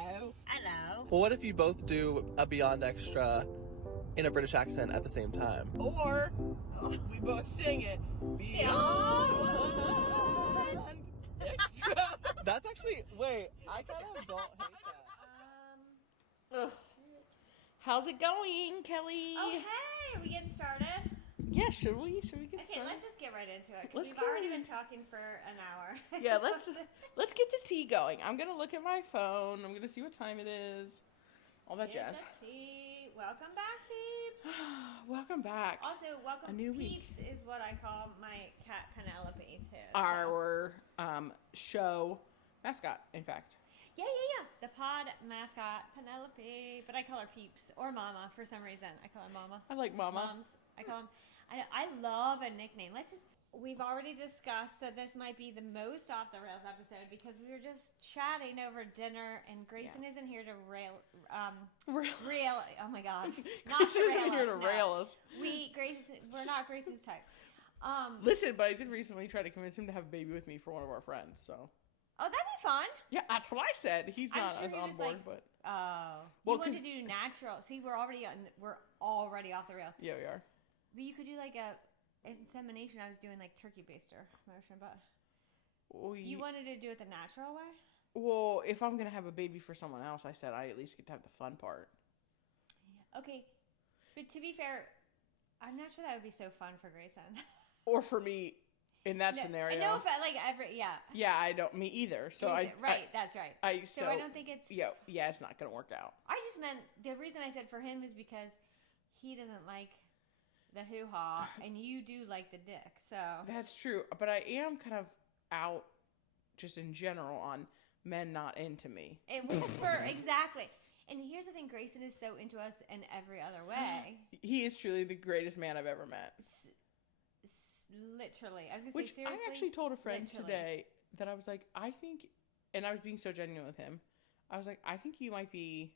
Hello. Hello. Well, what if you both do a Beyond Extra in a British accent at the same time? Or we both sing it. Beyond Extra. That's actually, wait, I kind of don't hate that. Ugh. How's it going, Kelly? Oh, hey, are we getting started? Yeah, should we get Okay, started? let's just get right into it, because Let's we've get already right been in. talking for an hour. Yeah, let's get the tea going. I'm gonna look at my phone. I'm gonna see what time it is. All that Get jazz. the tea. Welcome back, peeps. Welcome back. Also, welcome, A new week. peeps is what I call my cat Penelope, too. so- Our show mascot, in fact. Yeah. The pod mascot, Penelope. But I call her Peeps or Mama for some reason. I call her Mama. I like Mama. Moms. I call them. I love a nickname. We've already discussed that this might be the most off the rails episode because we were just chatting over dinner and Grayson isn't here to rail. Oh my God. Not Grayson isn't here to rail us. We're not Grayson's type. Listen, but I did recently try to convince him to have a baby with me for one of our friends, so. Oh, that'd be fun. Yeah, that's what I said. He's not sure as he on was board, like, but. Oh. Well, You want to do natural. See, we're already off the rails. Yeah, we are. But you could do like a insemination. I was doing like turkey baster motion, but you wanted to do it the natural way? Well, if I'm going to have a baby for someone else, I said I at least get to have the fun part. Okay. But to be fair, I'm not sure that would be so fun for Grayson. Or for me in that scenario. No, if Yeah, I don't, me either. So that's right. So I don't think it's. Yeah, it's not going to work out. I just meant, the reason I said for him is because he doesn't like the hoo-ha, and you do like the dick, so. That's true, but I am kind of out, just in general, on men not into me. Exactly. And here's the thing, Grayson is so into us in every other way. He is truly the greatest man I've ever met. Literally. I was going to say, Which seriously. I actually told a friend literally. today that I was like, I think, and I was being so genuine with him, I was like, I think you might be,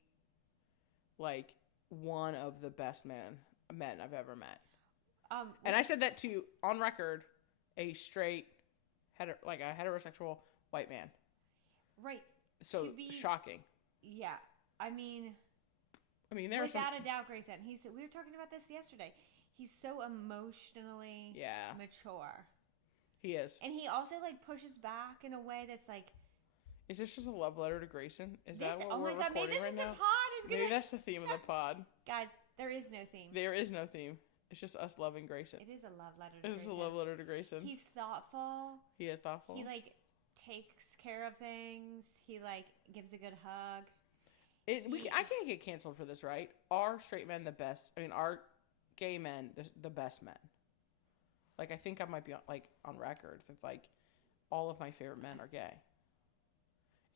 like, one of the best men I've ever met. And I said that to, on record, a straight, a heterosexual white man. Right. So shocking. Yeah. I mean, there are without a doubt, Grayson. We were talking about this yesterday. He's so emotionally mature. He is. And he also, like, pushes back in a way that's like... Is this just a love letter to Grayson? Is that what we're recording right now? Oh my God, maybe this is the pod. Maybe that's the theme of the pod. Guys, there is no theme. There is no theme. It's just us loving Grayson. It is a love letter to Grayson. It is a love letter to Grayson. He's thoughtful. He is thoughtful. He, like, takes care of things. He, like, gives a good hug. I can't get canceled for this, right? Are straight men the best? I mean, are gay men the best men? Like, I think I might be, like, on record that, like, all of my favorite men are gay.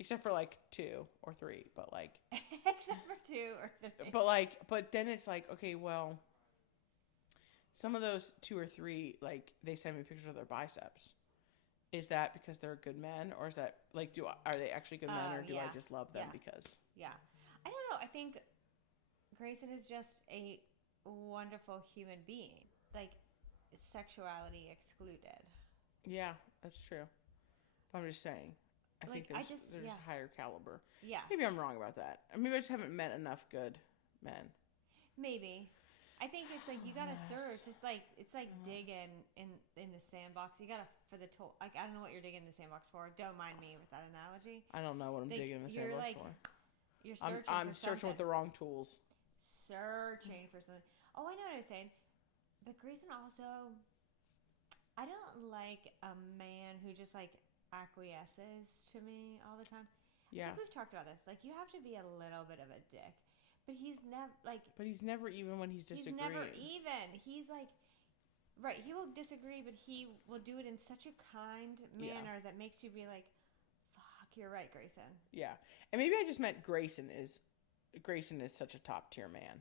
Except for, like, 2 or 3, but, like... Except for 2 or 3. But then it's like, okay, well... Some of those 2 or 3, like, they send me pictures of their biceps. Is that because they're good men? Or is that, like, are they actually good men? Or do I just love them because... Yeah. I don't know. I think Grayson is just a wonderful human being. Like, sexuality excluded. Yeah, that's true. But I'm just saying. I think there's a higher caliber. Yeah. Maybe I'm wrong about that. Maybe I just haven't met enough good men. Maybe. I think it's like you gotta search. It's like digging in the sandbox. You gotta like, I don't know what you're digging in the sandbox for. Don't mind me with that analogy. I don't know what I'm digging in the sandbox for. You're searching. I'm searching with the wrong tools. Searching for something. Oh, I know what I was saying. But Grayson also, I don't like a man who just like acquiesces to me all the time. Yeah. I think we've talked about this. Like, you have to be a little bit of a dick. But he's never, like... But he's never even when he's disagreeing. He's never even. He's like... Right, he will disagree, but he will do it in such a kind manner that makes you be like, fuck, you're right, Grayson. Yeah. And maybe I just meant Grayson is such a top-tier man.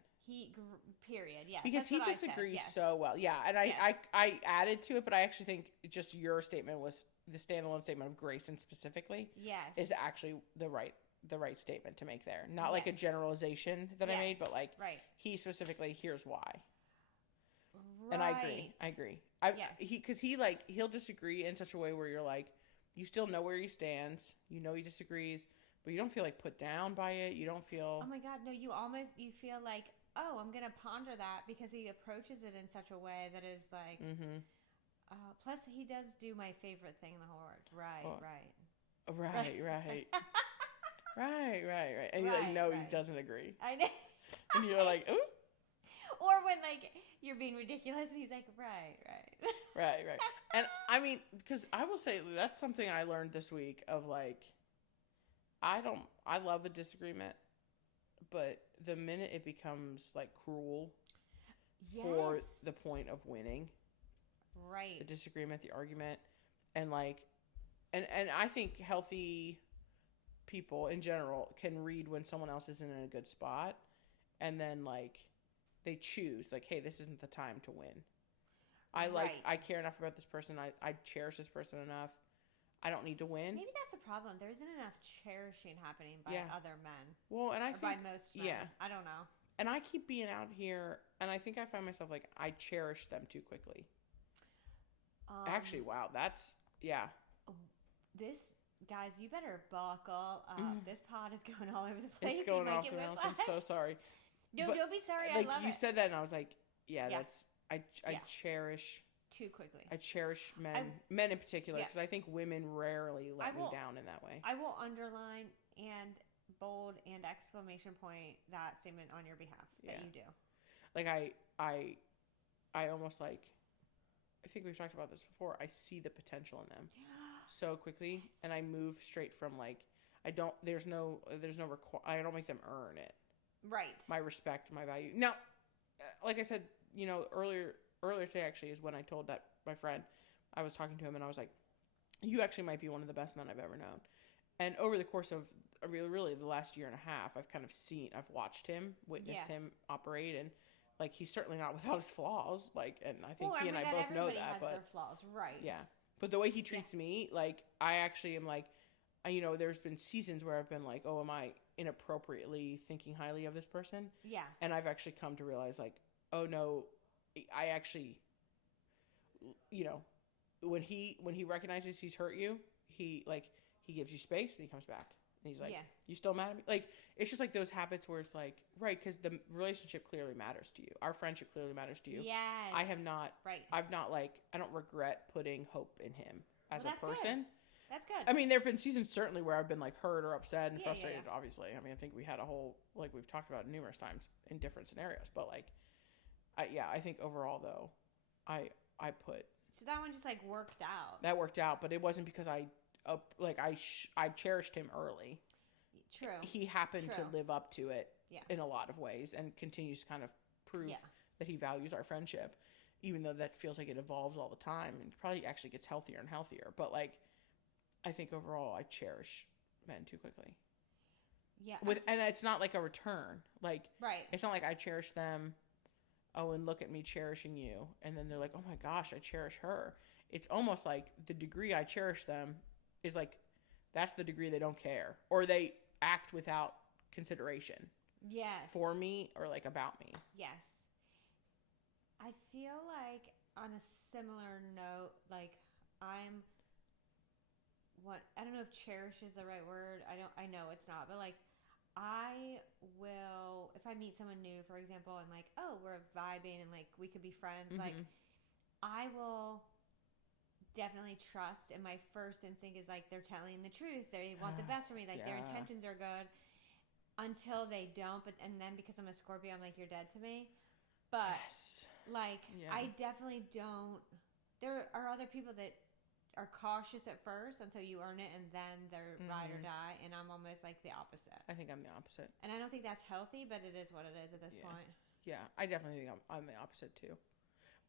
Period, yes. Because he disagrees so well. Yeah, and I added to it, but I actually think just your statement was... The standalone statement of Grayson specifically is actually the right statement to make there. Not like a generalization that I made, but like he specifically, here's why. Right. And I agree. Because he'll disagree in such a way where you're like, you still know where he stands, you know he disagrees, but you don't feel like put down by it. You don't feel. Oh my God, no! You feel like, oh, I'm gonna ponder that because he approaches it in such a way that is like. Mm-hmm. Plus, he does do my favorite thing in the whole world. Right. And you're like, no, he doesn't agree. I know. And you're like, ooh. Or when like you're being ridiculous, and he's like, right. And I mean, because I will say that's something I learned this week of like, I love a disagreement, but the minute it becomes like cruel for the point of winning, right? The disagreement, the argument, and like, and I think healthy people in general can read when someone else isn't in a good spot, and then like they choose like, hey, this isn't the time to win. I care enough about this person. I cherish this person enough. I don't need to win. Maybe that's a problem. There isn't enough cherishing happening by other men. Well, and I think by most men. Yeah. I don't know. And I keep being out here, and I think I find myself like I cherish them too quickly. Actually, wow, that's This. Guys, you better buckle up. This pod is going all over the place. It's going off the rails. I'm so sorry. No, don't be sorry. Like, I love you it. said that, and I was like, that's I cherish too quickly. I cherish men in particular, because I think women rarely let me down in that way. I will underline and bold and exclamation point that statement on your behalf that you do. Like I almost like. I think we've talked about this before. I see the potential in them so quickly, and I move straight from like I don't make them earn it. Right. My respect, my value. Now, like I said, earlier today actually is when I told that my friend, I was talking to him and I was like, you actually might be one of the best men I've ever known. And over the course of really the last year and a half, I've watched him, witnessed him operate, and like he's certainly not without his flaws. Like, and I think he and I both know that. Has but their flaws, right? Yeah, but the way he treats me, like I actually am like, there's been seasons where I've been like, oh, am I inappropriately thinking highly of this person? Yeah. And I've actually come to realize like, oh no, I actually, when he recognizes he's hurt you, he gives you space and he comes back. And he's like, you still mad at me? Like, it's just like those habits where it's like, right, because the relationship clearly matters to you. Our friendship clearly matters to you. Yes. I have not, I've not like, I don't regret putting hope in him as a person. Good. That's good. I mean, there have been seasons certainly where I've been like hurt or upset and frustrated, obviously. I mean, I think we had a whole, like we've talked about numerous times in different scenarios, but like, I think overall though, I put. So that one just like worked out. That worked out, but it wasn't because I cherished him early. True. He happened to live up to it in a lot of ways and continues to kind of prove that he values our friendship, even though that feels like it evolves all the time and probably actually gets healthier and healthier. But like, I think overall I cherish men too quickly. Yeah. And it's not like a return. Like, it's not like I cherish them. Oh, and look at me cherishing you. And then they're like, oh my gosh, I cherish her. It's almost like the degree I cherish them is like, that's the degree they don't care. Or they act without consideration. Yes. For me or like about me. Yes. I feel like on a similar note, like I don't know if cherish is the right word. I know it's not, but like I will, if I meet someone new, for example, and like, oh, we're vibing and like we could be friends, like I will definitely trust, and my first instinct is like they're telling the truth, they want the best for me, like their intentions are good, until they don't. But and then because I'm a Scorpio, I'm like, you're dead to me. But I definitely don't. There are other people that are cautious at first until you earn it, and then they're ride or die, and I'm almost like the opposite. I think I'm the opposite, and I don't think that's healthy, but it is what it is at this point. Yeah, I definitely think I'm the opposite too.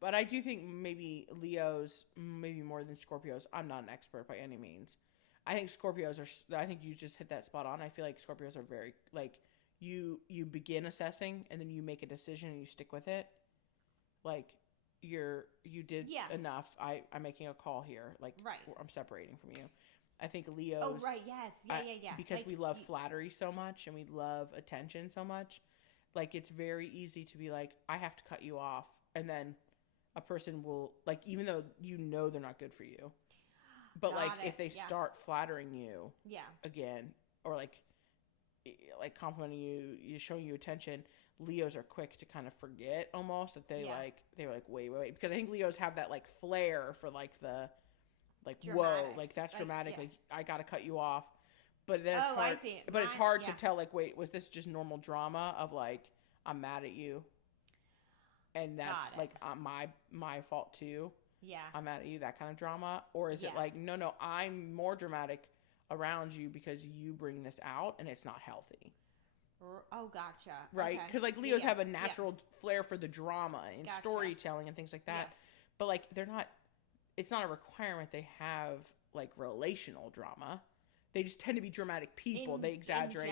But I do think maybe Leos, maybe more than Scorpios. I'm not an expert by any means. I think Scorpios are. I think you just hit that spot on. I feel like Scorpios are very like you begin assessing and then you make a decision and you stick with it. Like you did enough. I'm making a call here. Like I'm separating from you. I think Leos. Oh right, yes, yeah. Because like, we love flattery so much and we love attention so much. Like it's very easy to be like, I have to cut you off, and then a person will like, even though they're not good for you, but if they start flattering you again, or like like complimenting you, showing you attention, Leos are quick to kind of forget almost that they were like, wait. Because I think Leos have that like flair for like the, like, dramatics. Whoa, like that's dramatic. Like I got to cut you off. But then it's hard. I see. But it's hard to tell, like, wait, was this just normal drama of like, I'm mad at you? And that's like my fault too. Yeah. I'm mad at you, that kind of drama. Or is it like, no, I'm more dramatic around you because you bring this out and it's not healthy. Oh, gotcha. Right? Because like Leos have a natural flair for the drama and storytelling and things like that. Yeah. But like it's not a requirement they have like relational drama. They just tend to be dramatic people. They exaggerate.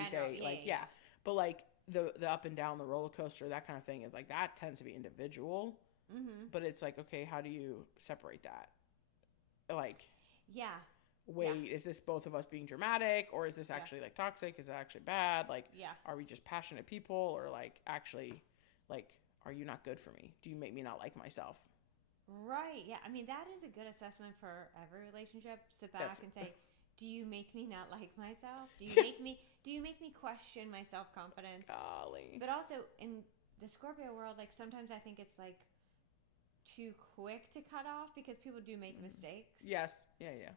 But like the up and down, the roller coaster, that kind of thing is like that tends to be individual. Mm-hmm. But it's like, okay, how do you separate that? Like, wait, is this both of us being dramatic, or is this actually like toxic? Is it actually bad? Like, are we just passionate people, or like actually, like, are you not good for me? Do you make me not like myself? Right. Yeah. I mean, that is a good assessment for every relationship. Sit back and say, do you make me not like myself? Do you make me question my self-confidence? Golly. But also in the Scorpio world, like sometimes I think it's like too quick to cut off because people do make mistakes. Yes. Yeah.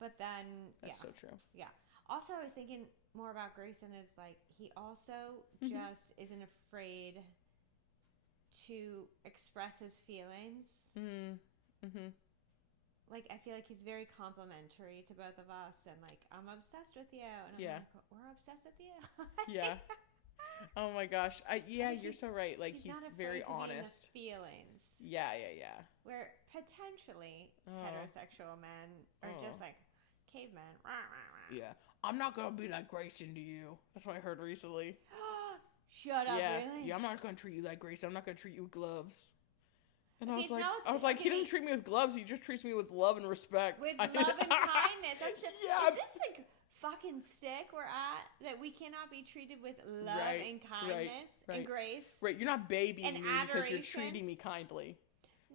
But then that's so true. Yeah. Also, I was thinking more about Grayson is like he also just isn't afraid to express his feelings. Mm-hmm. Like, I feel like he's very complimentary to both of us, and like, I'm obsessed with you, and I'm like, we're obsessed with you. Yeah. Oh my gosh. You're so right. Like, he's very honest. Be in the feelings. Yeah. Where potentially heterosexual men are just like cavemen. Yeah. I'm not gonna be like Grayson to you. That's what I heard recently. Shut up, really? Yeah, I'm not gonna treat you like Grayson. I'm not gonna treat you with gloves. And I was like, he doesn't treat me with gloves. He just treats me with love and respect. With love and kindness. Is this like fucking stick we're at that we cannot be treated with love and kindness and grace? Right. You're not babying me because you're treating me kindly.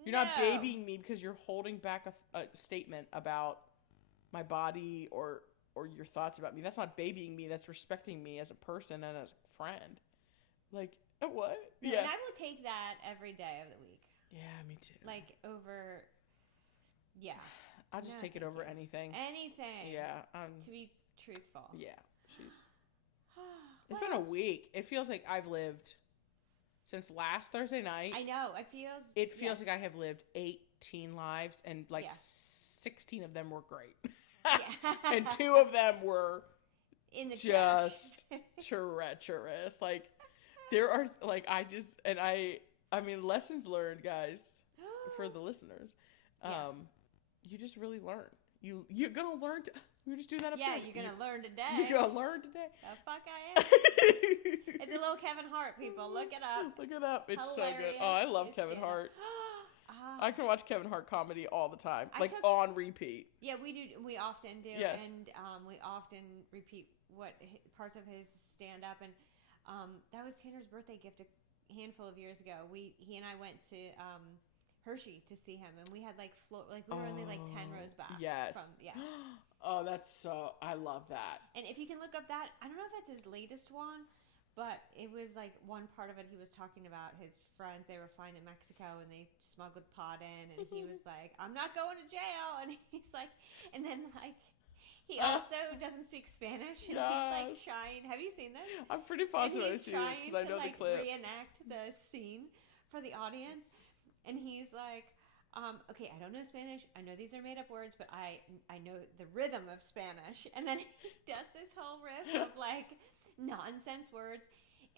You're not babying me because you're holding back a statement about my body or your thoughts about me. That's not babying me. That's respecting me as a person and as a friend. Like, what? Yeah. And I will take that every day of the week. Yeah, me too. Like over, I'll just take it over anything. Anything. Yeah. To be truthful. Yeah. It's been a week. It feels like I've lived since last Thursday night. I know. It feels like I have lived 18 lives, and like 16 of them were great. And 2 of them were in the just treacherous. Like, there are, like, I mean, lessons learned, guys, for the listeners. You just really learn. You're going to learn. We were just doing that upstairs. Yeah, you're going to learn today. You're going to learn today. The fuck I am. It's a little Kevin Hart, people. Look it up. Look it up. It's hilarious. So good. Oh, I love Kevin Hart. I can watch Kevin Hart comedy all the time. On repeat. Yeah, we do. We often do. Yes. And we often repeat parts of his stand-up. And that was Tanner's birthday gift a handful of years ago. He and I went to Hershey to see him, and we had we were only like 10 rows back. Yes. Oh, that's so. I love that. And if you can look up that, I don't know if it's his latest one, but it was like one part of it. He was talking about his friends. They were flying to Mexico, and they smuggled pot in, and he was like, "I'm not going to jail," and he's like, and then like. He also doesn't speak Spanish, and he's like trying. Have you seen this? I'm pretty positive I've seen it because I know the clip. Reenact the scene for the audience, and he's like, "Okay, I don't know Spanish. I know these are made up words, but I know the rhythm of Spanish." And then he does this whole riff of like nonsense words.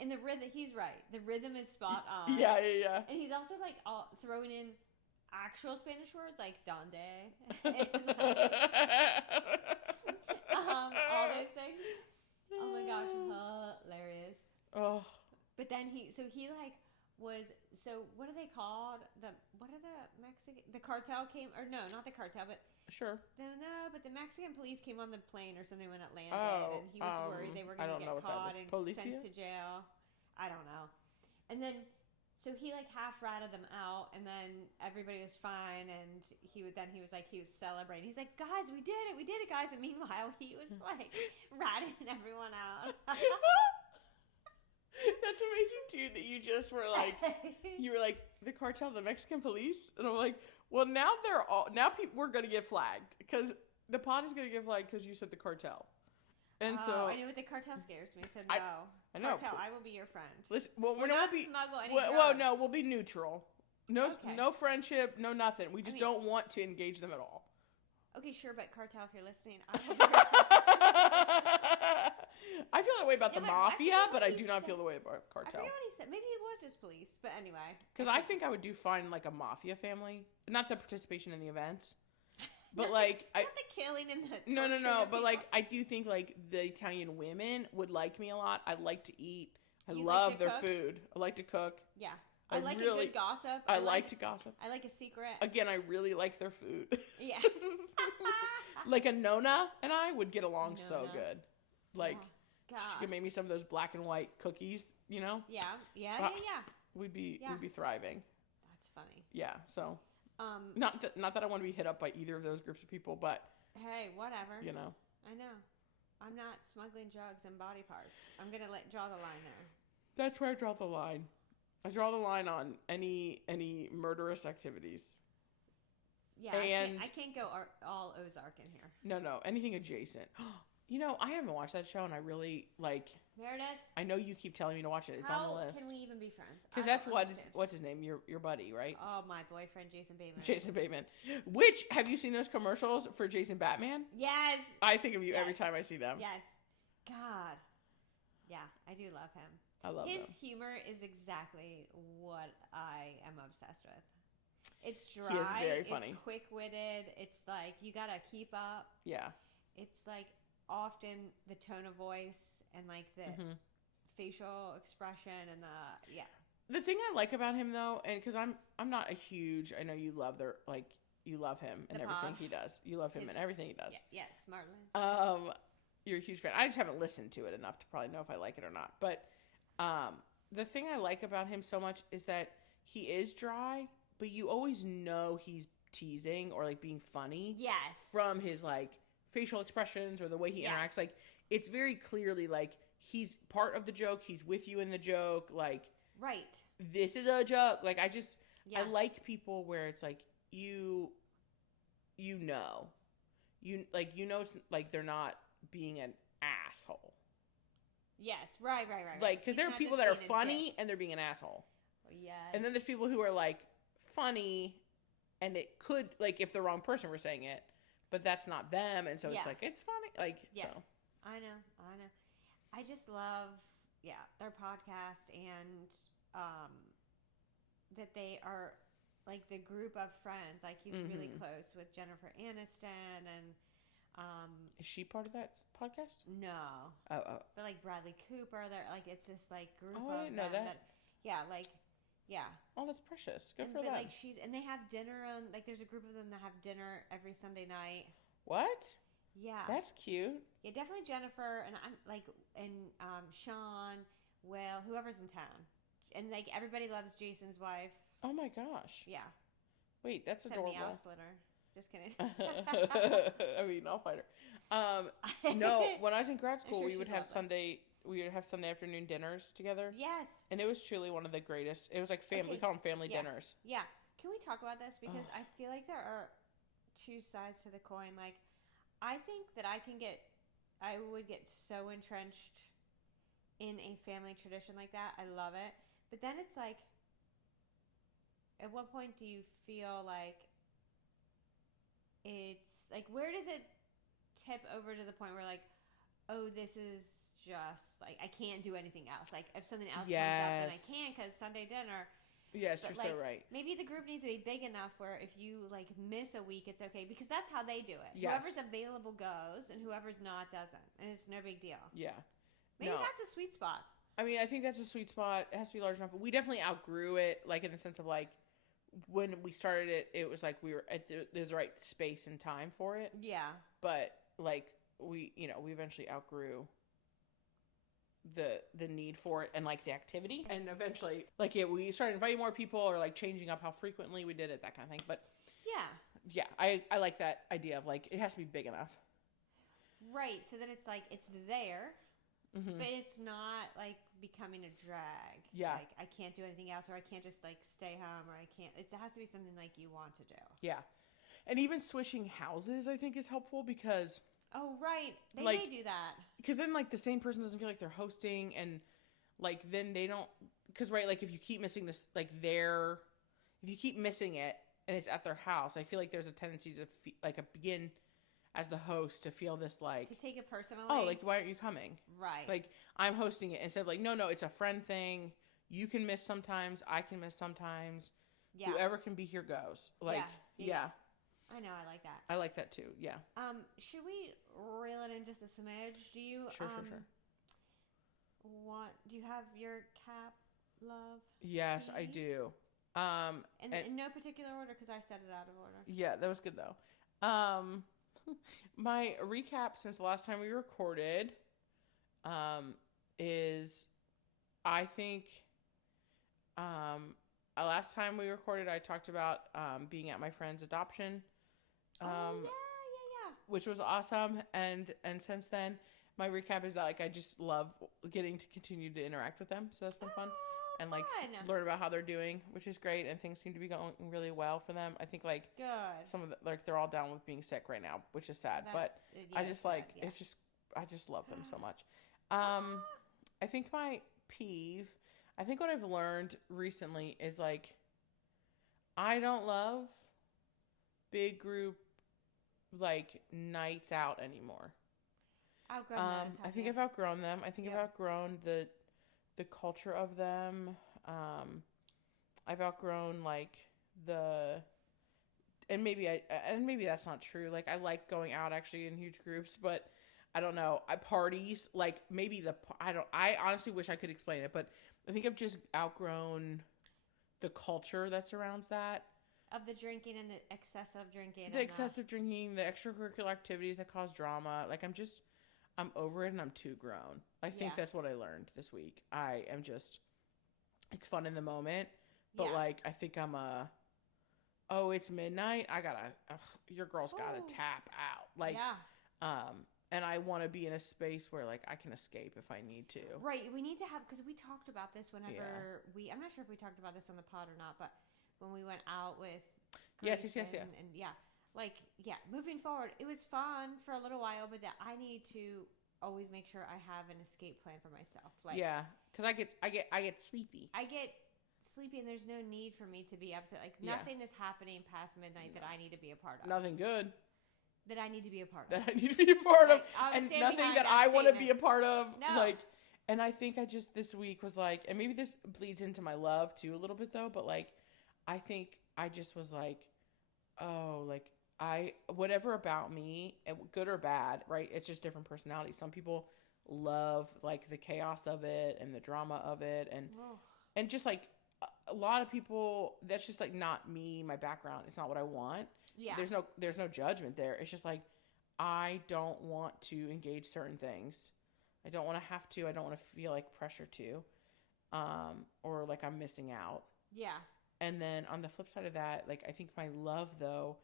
And the rhythm, he's right. The rhythm is spot on. Yeah. And he's also like throwing in actual Spanish words like "donde," all those things. Oh my gosh, hilarious. Oh. But then what are they called? The cartel came, or no, not the cartel, but sure. But the Mexican police came on the plane or something when it landed, and he was worried they were going to get caught and sent to jail. I don't know. And then So he like half ratted them out, and then everybody was fine, and he was celebrating. He's like, guys, we did it, guys. And meanwhile, he was like ratting everyone out. That's amazing too that you just were like, the cartel, the Mexican police, and I'm like, well, now we're gonna get flagged because the pod is gonna get flagged because you said the cartel. And so I know what the cartel scares me. So no, I know. Cartel, I will be your friend. Listen, well, we're not smuggle any well, no, we'll be neutral. No, okay. No friendship, no nothing. We just don't want to engage them at all. Okay, sure, but cartel, if you're listening, I will be your friend. I feel that way about the mafia, but I do not feel the way about cartel. I forget what he said. Maybe it was just police, but anyway. Because I think I would do fine like a mafia family, not the participation in the events. But like, not the killing and the no. But like, I do think like the Italian women would like me a lot. I like to eat. I love their food. I like to cook. Yeah, I like a good gossip. I like to gossip. I like a secret. Again, I really like their food. Yeah. Like a Nona and I would get along so good. Like, God. she could make me some of those black and white cookies. You know? Yeah. We'd be thriving. That's funny. Yeah. So. Not that I want to be hit up by either of those groups of people, but hey, whatever. You know. I know. I'm not smuggling drugs and body parts. I'm gonna draw the line there. That's where I draw the line. I draw the line on any murderous activities. Yeah, I can't go all Ozark in here. No, anything adjacent. You know, I haven't watched that show, and I really like. Meredith. I know you keep telling me to watch it. It's on the list. How can we even be friends? Because that's what's his name? Your buddy, right? Oh, my boyfriend, Jason Bateman. Jason Bateman. Which, have you seen those commercials for Jason Batman? Yes. I think of you every time I see them. Yes. God. Yeah, I do love him. I love his them. humor is exactly what I am obsessed with. It's dry. He is very funny. It's quick-witted. It's like you gotta keep up. Yeah. It's like often the tone of voice and like the facial expression and the thing I like about him though, and because I'm not a huge, I know you love you love him and everything he does. You love him and everything he does. Yeah, Smartlands. You're a huge fan. I just haven't listened to it enough to probably know if I like it or not. But the thing I like about him so much is that he is dry, but you always know he's teasing or like being funny. Yes. From his like facial expressions or the way he interacts. Like, it's very clearly like he's part of the joke. He's with you in the joke. Like, right. This is a joke. Like, I like people where it's like you know it's like they're not being an asshole. Yes, right. Like, because there are people that are funny and they're being an asshole. Yes. And then there's people who are like funny, and it could, like, if the wrong person were saying it, but that's not them, and so it's like, it's funny. Like, so. I know. I just love, their podcast and that they are like the group of friends. Like, he's really close with Jennifer Aniston and is she part of that podcast? No. Oh. But like Bradley Cooper, they're like, it's this like group of them I didn't know that. Oh, that's precious. Good for them. Like, and they have dinner on, like, there's a group of them that have dinner every Sunday night. What? Yeah. That's cute. Yeah, definitely Jennifer and I'm like, and Sean, Will, whoever's in town. And like everybody loves Jason's wife. Oh my gosh. Yeah. Wait, that's adorable. Meow Slitter. Just kidding. I mean, I'll fight her. No, when I was in grad school, we would have Sunday afternoon dinners together. Yes. And it was truly one of the greatest. It was like family. We call them family dinners. Yeah. Can we talk about this? Because I feel like there are two sides to the coin. Like, I think that I would get so entrenched in a family tradition like that. I love it. But then it's like, at what point do you feel like it's like, where does it tip over to the point where like, oh, this is just like, I can't do anything else. Like, if something else comes up, then I can, because Sunday dinner. Yes, but you're so right. Maybe the group needs to be big enough where if you like miss a week, it's okay, because that's how they do it. Yes. Whoever's available goes, and whoever's not doesn't, and it's no big deal. Yeah. Maybe that's a sweet spot. I mean, I think that's a sweet spot. It has to be large enough. But we definitely outgrew it, like in the sense of like when we started it, it was like we were at there's the right space and time for it. Yeah. But like we eventually outgrew the need for it and like the activity. And eventually, like, yeah, we started inviting more people or like changing up how frequently we did it, that kind of thing. But yeah, I like that idea of like it has to be big enough. Right, so that it's like it's there, but it's not like becoming a drag. Yeah, like I can't do anything else, or I can't just like stay home, or I can't. It has to be something like you want to do. Yeah, and even switching houses, I think, is helpful because. Oh right, they like, may do that because then like the same person doesn't feel like they're hosting, and like then they don't. Because right, like if you keep missing this, like if you keep missing it and it's at their house, I feel like there's a tendency to begin as the host to feel this like to take it personally. Oh, like why aren't you coming? Right. Like I'm hosting it instead of like no, it's a friend thing. You can miss sometimes. I can miss sometimes. Yeah. Whoever can be here goes. Like yeah. I know. I like that. I like that too. Yeah. Should we reel it in just a smidge? Do you sure. Do you have your cap, love? Yes, please? I do. And in no particular order because I said it out of order. Yeah, that was good though. My recap since the last time we recorded, is I think, last time we recorded, I talked about, being at my friend's adoption, yeah. which was awesome. And since then, my recap is that like, I just love getting to continue to interact with them. So that's been fun. And like learn about how they're doing, which is great, and things seem to be going really well for them. I think like good. Some of the, like they're all down with being sick right now, which is sad. But I just like it's just I just love them so much. I think my peeve, I think what I've learned recently is like I don't love big group like nights out anymore. Outgrown those. I think I've outgrown them. I think I've outgrown the culture of them. I've outgrown like and maybe that's not true. Like I like going out actually in huge groups, but I don't know. Parties, like maybe I honestly wish I could explain it, but I think I've just outgrown the culture that surrounds that. Of the drinking and the excessive drinking. The excessive drinking, the extracurricular activities that cause drama. Like I'm over it and I'm too grown. I think that's what I learned this week. I am just, it's fun in the moment, but like, I think I'm it's midnight. Your girl's gotta tap out. Like, and I want to be in a space where like I can escape if I need to. Right. We need to have, because we talked about this whenever I'm not sure if we talked about this on the pod or not, but when we went out with Yes. Moving forward, it was fun for a little while, but that I need to always make sure I have an escape plan for myself. Like because I get sleepy. I get sleepy, and there's no need for me to be up to nothing is happening past midnight that I need to be a part of. Nothing good. That I need to be a part of. That I need to be a part of, and nothing that I want to be a part of. No. Like, and I think I just this week was like, and maybe this bleeds into my love too a little bit though, but like, I think I just was like, oh, like. Whatever about me, good or bad, right? It's just different personalities. Some people love like the chaos of it and the drama of it, and just like a lot of people, that's just like not me, my background. It's not what I want. Yeah. There's no judgment there. It's just like I don't want to engage certain things. I don't want to have to. I don't want to feel like pressure to, or like I'm missing out. Yeah. And then on the flip side of that, like I think my love though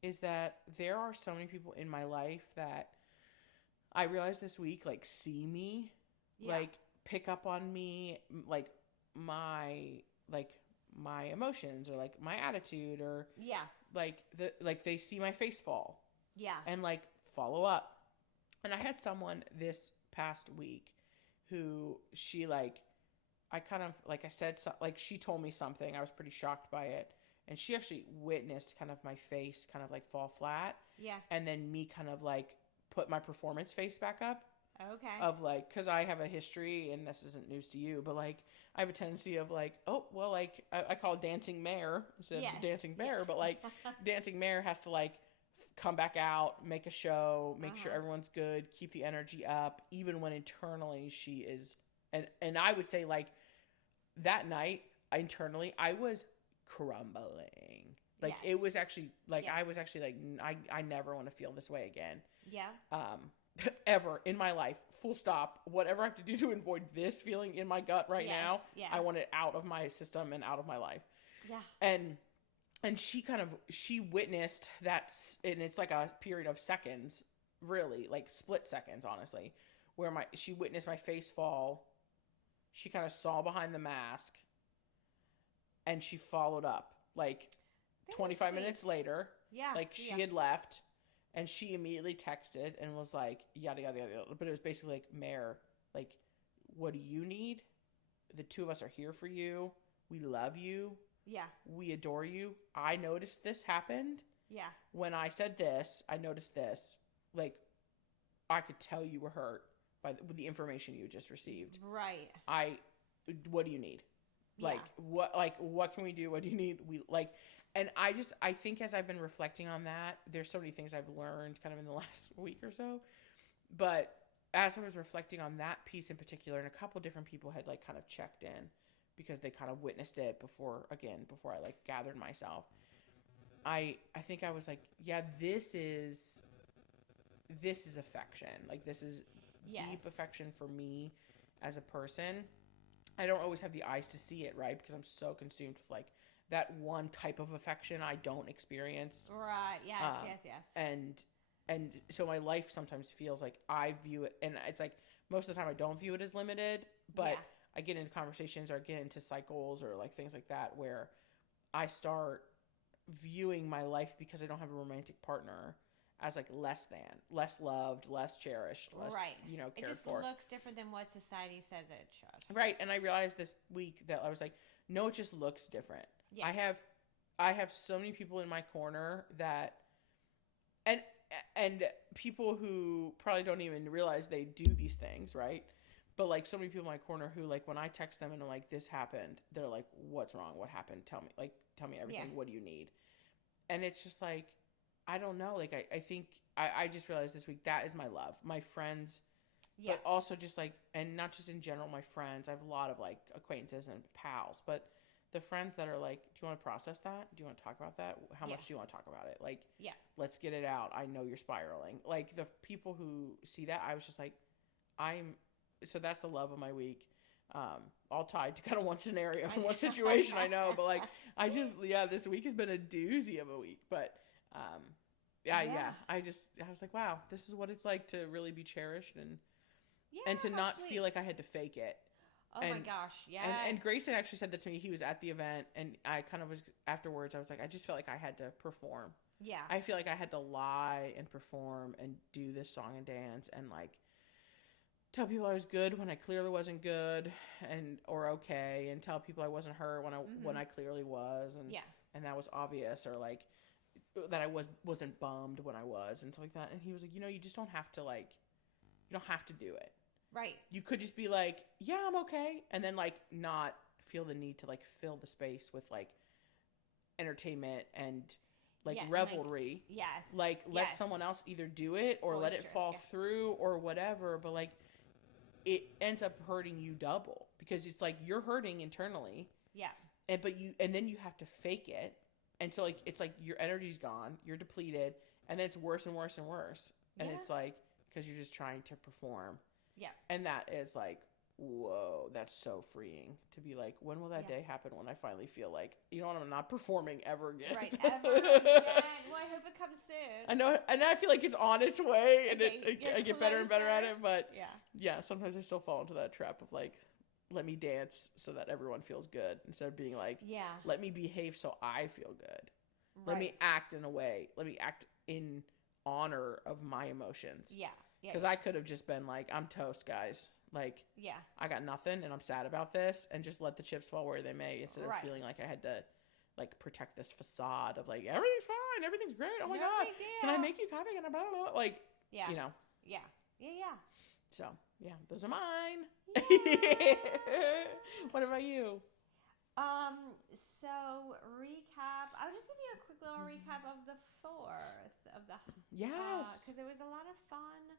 is that there are so many people in my life that I realized this week, like, see me, like, pick up on me, like, my emotions or, like, my attitude or, like, they see my face fall. Yeah. And, like, follow up. And I had someone this past week who she, like, I kind of, like I said, like, she told me something. I was pretty shocked by it. And she actually witnessed kind of my face kind of like fall flat. Yeah. And then me kind of like put my performance face back up. Okay. Of like, because I have a history, and this isn't news to you, but like I have a tendency of like, oh, well, like I call it dancing mare instead of dancing bear, but like dancing mare has to like come back out, make a show, make sure everyone's good, keep the energy up, even when internally she is. And I would say like that night internally, I was crumbling. Like it was actually like I was actually like I never want to feel this way again. Yeah. ever in my life. Full stop. Whatever I have to do to avoid this feeling in my gut right now, I want it out of my system and out of my life. Yeah. And she witnessed that, and it's like a period of seconds, really, like split seconds, honestly, where she witnessed my face fall. She kind of saw behind the mask, and she followed up, like, 25 minutes later. Yeah. Like, she had left, and she immediately texted and was like, yada, yada, yada. But it was basically like, Mare, like, what do you need? The two of us are here for you. We love you. Yeah. We adore you. I noticed this happened. Yeah. When I said this, I noticed this. Like, I could tell you were hurt with the information you just received. Right. What do you need? Like, what can we do? What do you need? And I think as I've been reflecting on that, there's so many things I've learned kind of in the last week or so. But as I was reflecting on that piece in particular, and a couple different people had like kind of checked in because they kind of witnessed it before I like gathered myself. I think I was like, yeah, this is affection. Like, this is deep affection for me as a person. I don't always have the eyes to see it, right? Because I'm so consumed with like that one type of affection I don't experience. Right. Yes. Yes. And so my life sometimes feels like I view it, and it's like most of the time I don't view it as limited, but I get into conversations or get into cycles or like things like that where I start viewing my life, because I don't have a romantic partner, as like less loved, less cherished, less, cared for. It just looks different than what society says it should. Right. And I realized this week that I was like, no, it just looks different. Yes. I have so many people in my corner that, and people who probably don't even realize they do these things, right? But like so many people in my corner who, like, when I text them and I'm like, this happened, they're like, what's wrong? What happened? Tell me everything. Yeah. What do you need? And it's just like, I don't know. Like, I think I just realized this week that is my love. My friends, but also just like, and not just in general, my friends. I have a lot of like acquaintances and pals, but the friends that are like, do you want to process that? Do you want to talk about that? How much do you want to talk about it? Like, let's get it out. I know you're spiraling. Like, the people who see that, I was just like, so that's the love of my week. All tied to kind of one scenario and one situation, I know, but like, this week has been a doozy of a week, but, I was like, wow, this is what it's like to really be cherished and to not feel like I had to fake it. Oh my gosh, yes. And Grayson actually said that to me. He was at the event, and I kind of was, afterwards, I was like, I just felt like I had to perform. Yeah. I feel like I had to lie and perform and do this song and dance and like tell people I was good when I clearly wasn't good, or okay, and tell people I wasn't hurt when I clearly was, and that was obvious, or like that I wasn't bummed when I was, and stuff like that. And he was like, you just don't have to you don't have to do it. Right. You could just be like, yeah, I'm okay. And then like not feel the need to like fill the space with like entertainment and like revelry. Like, yes. Like let someone else either do it or let it fall through or whatever. But like it ends up hurting you double, because it's like you're hurting internally. Yeah. And then you have to fake it. And so like it's like your energy's gone, you're depleted, and then it's worse and worse and worse. And it's like, because you're just trying to perform. Yeah. And that is like, whoa, that's so freeing to be like, when will that day happen when I finally feel like, I'm not performing ever again. Right, ever again. Well, I hope it comes soon. I know, and I feel like it's on its way, and I get better and better at it, but sometimes I still fall into that trap of like, let me dance so that everyone feels good, instead of being like, let me behave so I feel good. Right. Let me act in a way. Let me act in honor of my emotions. Yeah. Because I could have just been like, I'm toast, guys. Like, I got nothing, and I'm sad about this, and just let the chips fall where they may, instead of feeling like I had to, like, protect this facade of, like, everything's fine, everything's great, oh my God, can I make you coffee? And blah, blah, blah. Like, Yeah. So, those are mine. What about you? So recap. I'll just give you a quick little recap of the 4th of the because it was a lot of fun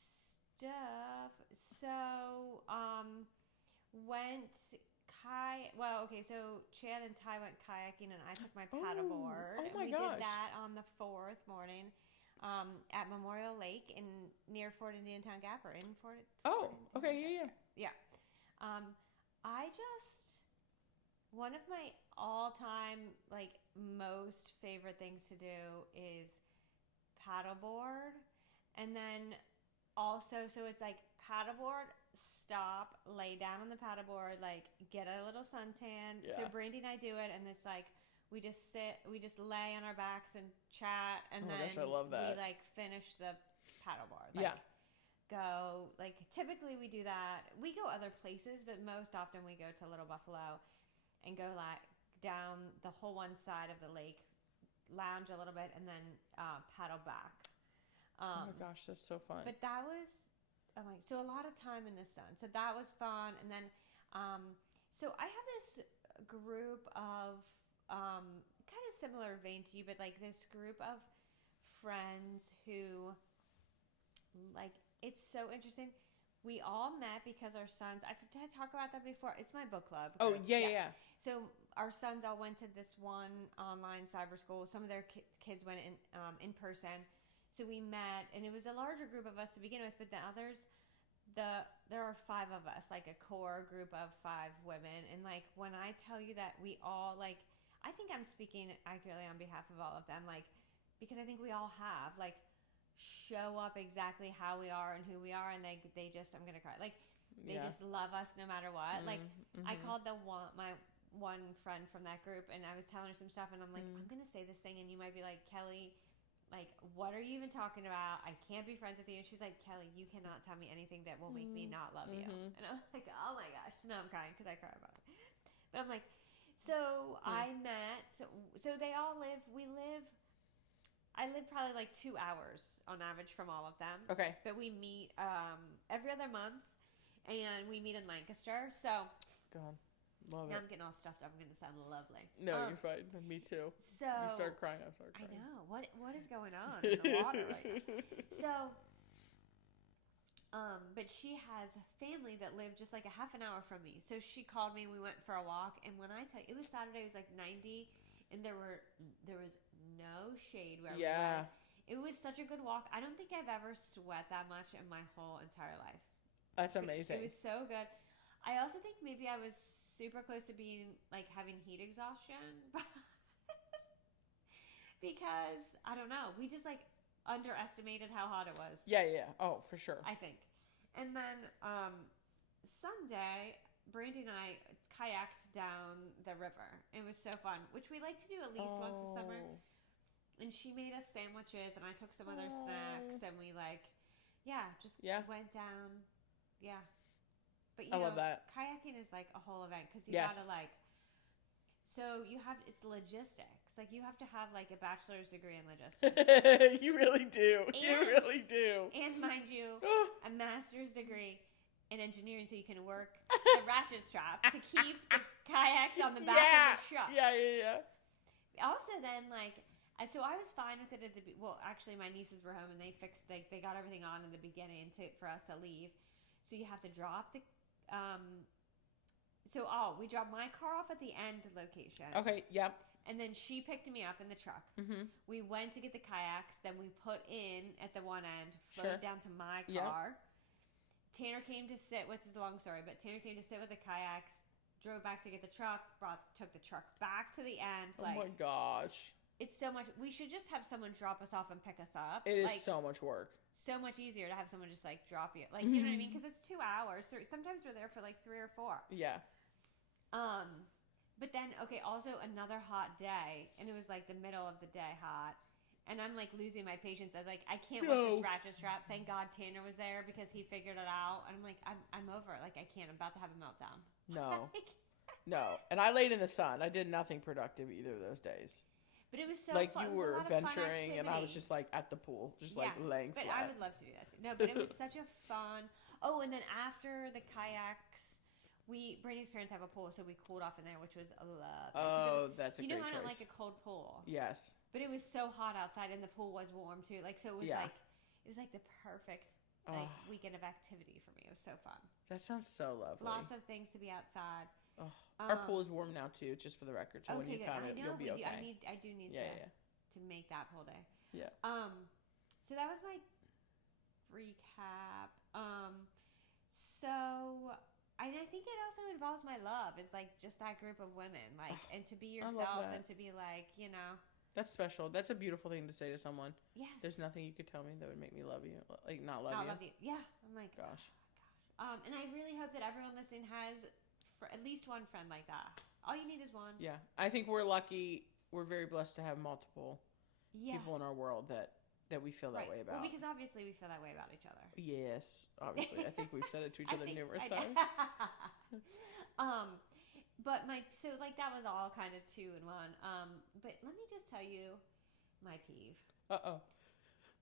stuff. So so Chad and Ty went kayaking, and I took my paddleboard. Oh my gosh. We did that on the 4th morning. at Memorial Lake near Fort Indian Town Gap or in Fort. Oh, okay, yeah. One of my all-time like most favorite things to do is paddleboard, and then also so it's like paddleboard, stop, lay down on the paddleboard, like get a little suntan. Yeah. So Brandy and I do it, and it's like we just lay on our backs and chat, and then gosh, I love that. we like finish the paddleboard. Like, go like typically we do that. We go other places, but most often we go to Little Buffalo and go like down the whole one side of the lake, lounge a little bit, and then paddle back. Oh my gosh, that's so fun. But that was so a lot of time in the sun. So that was fun. And then so I have this group of kind of similar vein to you, but like this group of friends who like it's so interesting. We all met because our sons. Did I talk about that before? It's my book club. Oh yeah. So our sons all went to this one online cyber school. Some of their kids went in person. So we met, and it was a larger group of us to begin with. But the others, there are 5 of us, like a core group of 5 women. And like when I tell you that we all like, I think I'm speaking accurately on behalf of all of them. Like because I think we all have like. Show up exactly how we are and who we are, and they just I'm gonna cry like they just love us no matter what. Like I called my one friend from that group, and I was telling her some stuff, and I'm like, I'm gonna say this thing, and you might be like, Kelly, like what are you even talking about? I can't be friends with you. And she's like, Kelly, you cannot tell me anything that will make me not love you. And I'm like, oh my gosh, no, I'm crying because I cry about it. But I'm like, so I met so they all live. I live probably like 2 hours on average from all of them. Okay. But we meet every other month, and we meet in Lancaster. So, God, love now it. I'm getting all stuffed up. I'm going to sound lovely. No, you're fine. Me too. So you start crying. I start crying. I know what is going on in the water right now. So, but she has family that live just like a half an hour from me. So she called me. We went for a walk, and when I tell you, it was Saturday. It was like 90, and there was no shade where we went. It was such a good walk. I don't think I've ever sweat that much in my whole entire life. That's amazing. It was so good. I also think maybe I was super close to being like having heat exhaustion because I don't know. We just like underestimated how hot it was. Yeah. Oh, for sure. I think. And then Sunday, Brandy and I kayaked down the river. It was so fun, which we like to do at least once a summer. And she made us sandwiches, and I took some other snacks, and we just went down. Yeah. But you know, love that. Kayaking is like a whole event because you gotta it's logistics. Like you have to have like a bachelor's degree in logistics. You really do. You really do. And mind you, a master's degree in engineering so you can work the ratchet strap to keep the kayaks on the back of the truck. Yeah. Also then so I was fine with it actually my nieces were home and they got everything on in the beginning for us to leave. So you have to drop the we dropped my car off at the end location. Okay, yep. And then she picked me up in the truck. Mm-hmm. We went to get the kayaks, then we put in at the one end, floated down to my car. Yep. Tanner came to sit with, this is a long story, but Tanner came to sit with the kayaks, drove back to get the truck, took the truck back to the end. Oh my gosh. It's so much. We should just have someone drop us off and pick us up. It is so much work. So much easier to have someone just drop you. You know what I mean? Because it's 2 hours. Sometimes we're there for 3 or 4. Yeah. But then, also another hot day, and it was the middle of the day hot. And I'm losing my patience. I can't work this ratchet strap. Thank God Tanner was there because he figured it out. And I'm over it. I can't. I'm about to have a meltdown. No. No. And I laid in the sun. I did nothing productive either of those days. But it was so fun. You were venturing, and I was just at the pool, just laying flat. But I would love to do that too. No, but it was such a fun. Oh, and then after the kayaks, Brady's parents have a pool, so we cooled off in there, which was lovely. Oh, that's a great choice. You know, I don't like a cold pool. Yes. But it was so hot outside, and the pool was warm too. So it was it was the perfect weekend of activity for me. It was so fun. That sounds so lovely. Lots of things to be outside. Oh, our pool is warm now too, just for the record. So when you come, you'll be okay. I do need to make that pool day. Yeah. So that was my recap. So I think it also involves my love. It's like just that group of women, like, and to be yourself and to be like, you know. That's special. That's a beautiful thing to say to someone. Yes. There's nothing you could tell me that would make me love you. Like, not love you. Yeah. I'm like, gosh. And I really hope that everyone listening has at least one friend like that. All you need is one. Yeah. I think we're lucky. We're very blessed to have multiple people in our world that we feel that way about. Well, because obviously we feel that way about each other. Yes, obviously. I think we've said it to each other numerous times. But so like that was all kind of 2 in 1. But let me just tell you my peeve.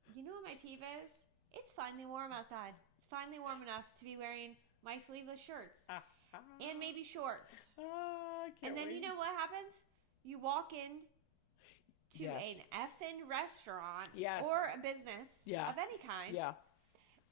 You know what my peeve is? It's finally warm outside. It's finally warm enough to be wearing my sleeveless shirts and maybe shorts. And then you know what happens? You walk in to an effing restaurant or a business of any kind. Yeah.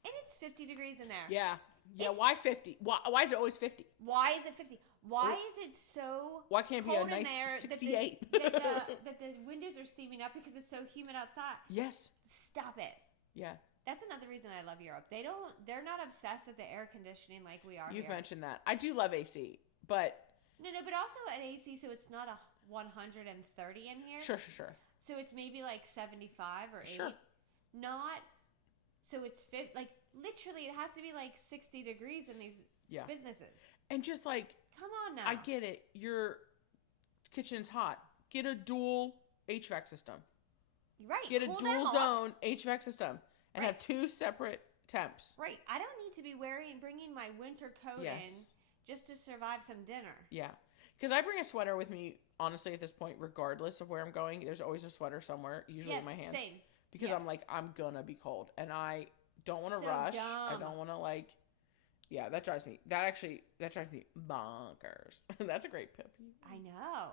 And it's 50 degrees in there. Yeah. Yeah, why 50? Why is it always 50? Why is it 50? Why is it so Why can't it be a nice 68? that the windows are steaming up because it's so humid outside. Yes. Stop it. Yeah. That's another reason I love Europe. They're not obsessed with the air conditioning like we are. You've mentioned that. I do love AC, but No, but also an AC so it's not a 130 in here. Sure. So it's maybe like 75 or 8. Sure. Not so it's like literally it has to be like 60 degrees in these businesses. And just like, come on now. I get it. Your kitchen's hot. Get a dual HVAC system. Right. Get a dual zone HVAC system and have 2 separate temps. Right. I don't need to be bringing my winter coat in just to survive some dinner. Yeah. Because I bring a sweater with me, honestly, at this point, regardless of where I'm going. There's always a sweater somewhere, usually in my hand. Same. Because I'm like, I'm gonna be cold. And I don't want to rush. Dumb. I don't want to that drives me. That drives me bonkers. That's a great pet peeve. I know.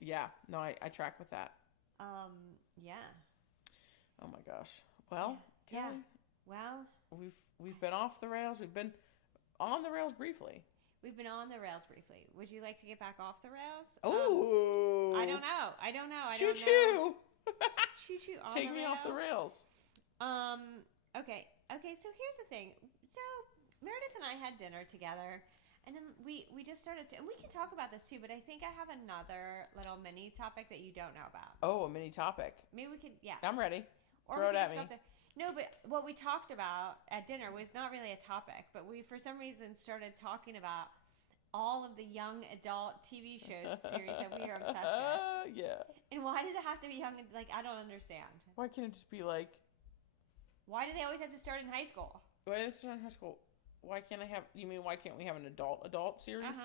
Yeah. No, I track with that. Yeah. Oh my gosh. Well, Kelly. Well, we've been off the rails. We've been on the rails briefly. We've been on the rails briefly. Would you like to get back off the rails? Oh. I don't know. Choo choo. Choo. Take me off the rails. Okay. So here's the thing. So Meredith and I had dinner together, and then we just started to, and we can talk about this too. But I think I have another little mini topic that you don't know about. Oh, a mini topic. Maybe we could. Yeah. I'm ready. Or throw it at me. No, but what we talked about at dinner was not really a topic, but we, for some reason, started talking about all of the young adult TV shows series that we are obsessed with. Yeah. And why does it have to be young? Like, I don't understand. Why can't it just be like... Why do they always have to start in high school? Why do they start in high school? Why can't why can't we have an adult series?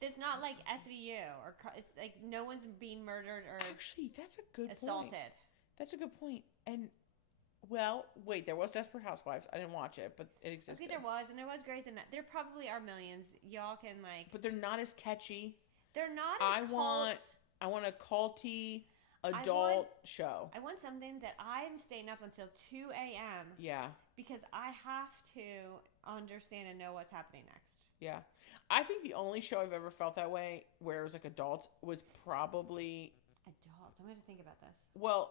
It's not like SVU, or it's like no one's being murdered or... Actually, that's a good assaulted. Point. That's a good point. And... Well, wait, there was Desperate Housewives. I didn't watch it, but it existed. Okay, there was Grey's Anatomy. There probably are millions. Y'all can But they're not as catchy. They're not as I want a culty adult show. I want something that I'm staying up until 2 a.m. Yeah. Because I have to understand and know what's happening next. Yeah. I think the only show I've ever felt that way, where it was like adults, was probably... Adults? I'm going to think about this. Well...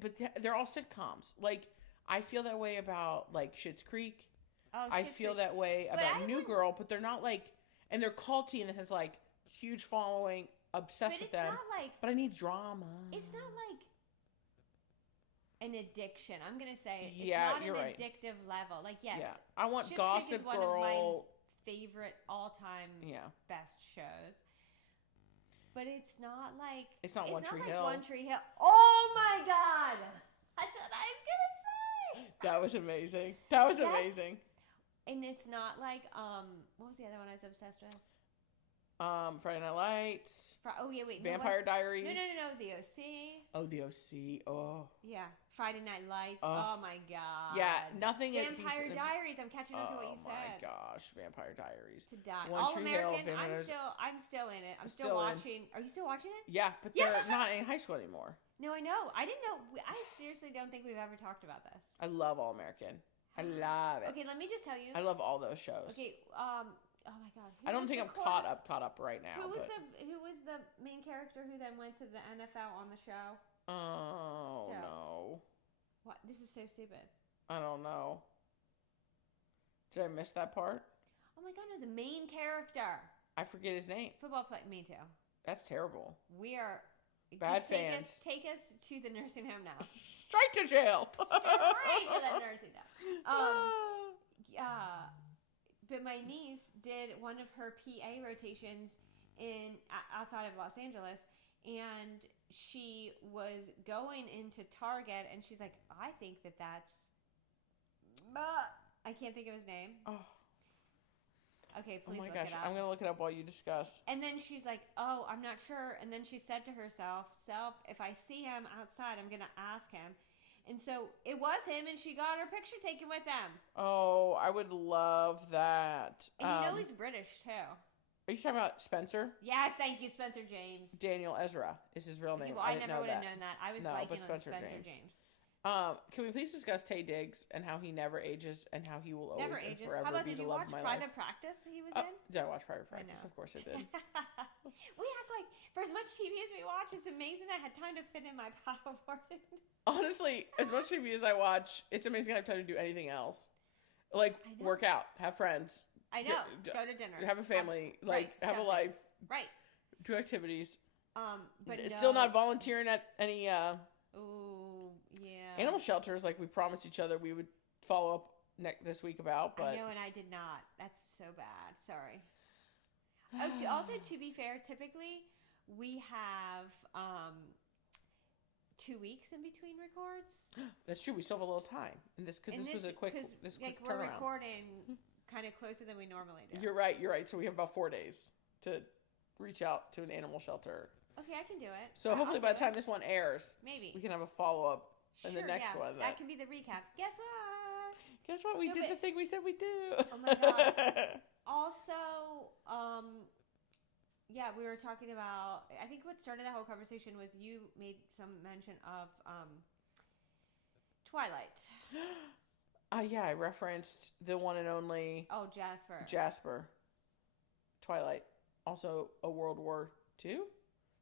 But they're all sitcoms. Like, I feel that way about, like, Schitt's Creek. Oh, I feel that way about New Girl, but they're not, like... And they're culty in the sense, like, huge following, obsessed with them. But it's not like... But I need drama. It's not like an addiction. I'm going to say it's not an addictive level. Like, yes. Yeah. I want Schitt's Gossip Creek is Girl. One of my favorite all-time best shows. But it's not like... It's not One Tree Hill. One Tree Hill. Oh, my God! That's what I was going to say! That was amazing. That was amazing. And it's not like... what was the other one I was obsessed with? Friday Night Lights. Vampire Diaries. No. The OC. Oh, The OC. Oh. Yeah. Friday Night Lights. Oh my God. Yeah, nothing. Vampire Diaries. I'm catching on to what you said. Oh my gosh, Vampire Diaries. To die. One All Tree American. Hill, I'm still in it. I'm still watching. Are you still watching it? Yeah, but they're not in high school anymore. No, I know. I didn't know. I seriously don't think we've ever talked about this. I love All American. I love it. Okay, let me just tell you. I love all those shows. Okay, Oh my god! I don't think I'm caught up right now. Who was the main character who then went to the NFL on the show? Oh no! What? This is so stupid. I don't know. Did I miss that part? Oh my god! No, the main character. I forget his name. Football player. Me too. That's terrible. We are bad fans. Take us to the nursing home now. Straight to jail. Straight to the nursing home. Yeah. But my niece did one of her PA rotations outside of Los Angeles, and she was going into Target, and she's like, I think that's... I can't think of his name. Oh. Okay, please look gosh. it up. I'm going to look it up while you discuss. And then she's like, oh, I'm not sure. And then she said to herself, if I see him outside, I'm going to ask him. And so it was him, and she got her picture taken with him. Oh, I would love that. And he's British, too. Are you talking about Spencer? Yes, thank you, Spencer James. Daniel Ezra is his real name. I never would have known that. I was liking Spencer James. Can we please discuss Taye Diggs and how he never ages and how he will always and forever How about, be the did you love watch of my Private life? Practice he was in? Did I watch Private Practice? Of course I did. We act like, for as much TV as we watch, it's amazing I had time to fit in my paddleboard. Honestly, as much TV as I watch, it's amazing I have time to do anything else. Like, work out, have friends. I know. Go to dinner. Have a family. Have a life. Right. Do activities. But still not volunteering at any... Ooh, yeah. Animal shelters, like we promised each other we would follow up this week about, but... I know, and I did not. That's so bad. Sorry. Also, to be fair, typically we have 2 weeks in between records. That's true. We still have a little time. Because this was a quick turnaround. We're recording kind of closer than we normally do. You're right. So we have about 4 days to reach out to an animal shelter. Okay, I can do it. So hopefully by the time this one airs, maybe we can have a follow-up in the next one. That can be the recap. Guess what? We did the thing we said we'd do. Oh my god. Also, we were talking about, I think what started that whole conversation was you made some mention of Twilight. Yeah, I referenced the one and only... Oh, Jasper. Twilight. Also a World War II?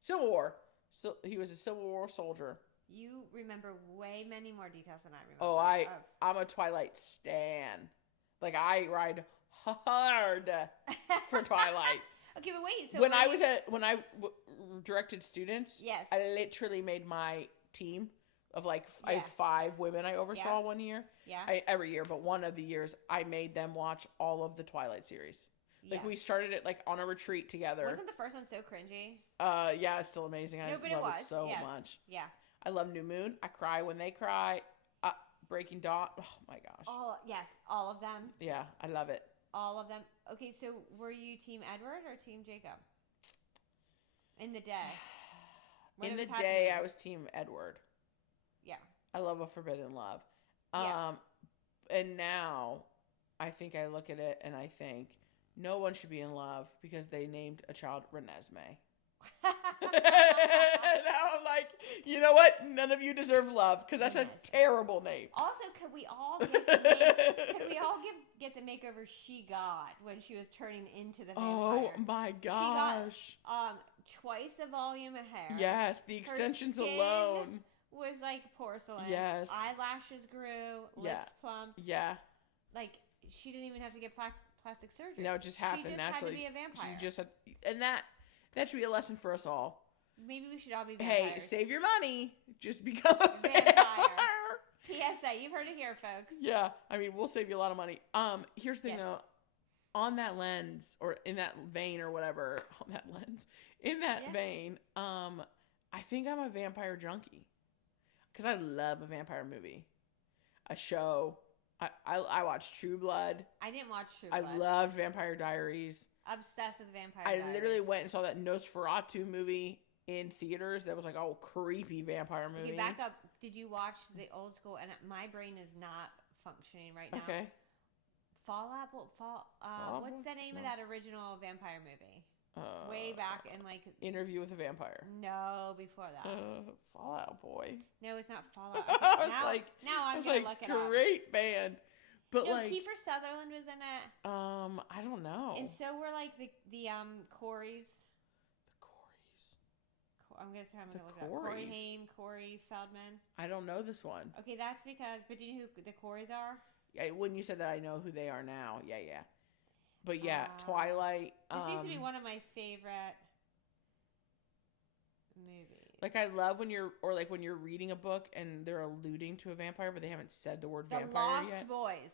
Civil War. So he was a Civil War soldier. You remember way many more details than I remember. Oh, I'm a Twilight stan. Like, I ride hard for Twilight. Okay, but wait. So when I directed students, yes, I literally made my team of I had 5 women I oversaw one year. Yeah. Every year, but one of the years I made them watch all of the Twilight series. Like we started it on a retreat together. Wasn't the first one so cringy? Yeah, it's still amazing. I love it so much. Yeah. I love New Moon. I cry when they cry. Breaking Dawn. Oh my gosh. All of them. Yeah, I love it. All of them. Okay, so were you Team Edward or Team Jacob? In the day. In the day, I was Team Edward. Yeah. I love A Forbidden Love. And now, I think I look at it and I think, no one should be in love because they named a child Renesmee. Now I'm like, you know what? None of you deserve love because that's a terrible name. Also, could we all get the makeover she got when she was turning into the vampire? Oh my gosh! She got twice the volume of hair. Yes, the extensions alone was like porcelain. Yes, eyelashes grew, lips plumped. Yeah, like she didn't even have to get plastic surgery. No, it just happened naturally. She just had to be a vampire. She just had, and that should be a lesson for us all. Maybe we should all be vampires. Hey, save your money. Just become a vampire. PSA, you've heard it here, folks. Yeah, I mean, we'll save you a lot of money. Here's the thing though. On that lens, or in that vein, or whatever, vein, I think I'm a vampire junkie. Because I love a vampire movie. A show. I watched True Blood. I didn't watch True Blood. I loved Vampire Diaries. Obsessed with Vampire Diaries. I literally Diaries. went and saw that Nosferatu movie in theaters. That was like, creepy vampire movie. Okay, back up. Did you watch the old school? And my brain is not functioning right now. Okay. Fallout. What's the name of that original vampire movie? Way back in Interview with a Vampire. No, before that. Fallout Boy. No, it's not Fallout. Okay, now I'm gonna look it up. Great band. But Kiefer Sutherland was in it. I don't know. And so were like the Coreys. I'm gonna say I'm gonna look it up. Corey Haim, Corey Feldman. I don't know this one. Okay, that's because. But do you know who the Coreys are? Yeah, when you said that, I know who they are now. Yeah. But yeah, Twilight. This used to be one of my favorite movies. Like I love when you're reading a book and they're alluding to a vampire, but they haven't said the word vampire yet. The Lost Boys.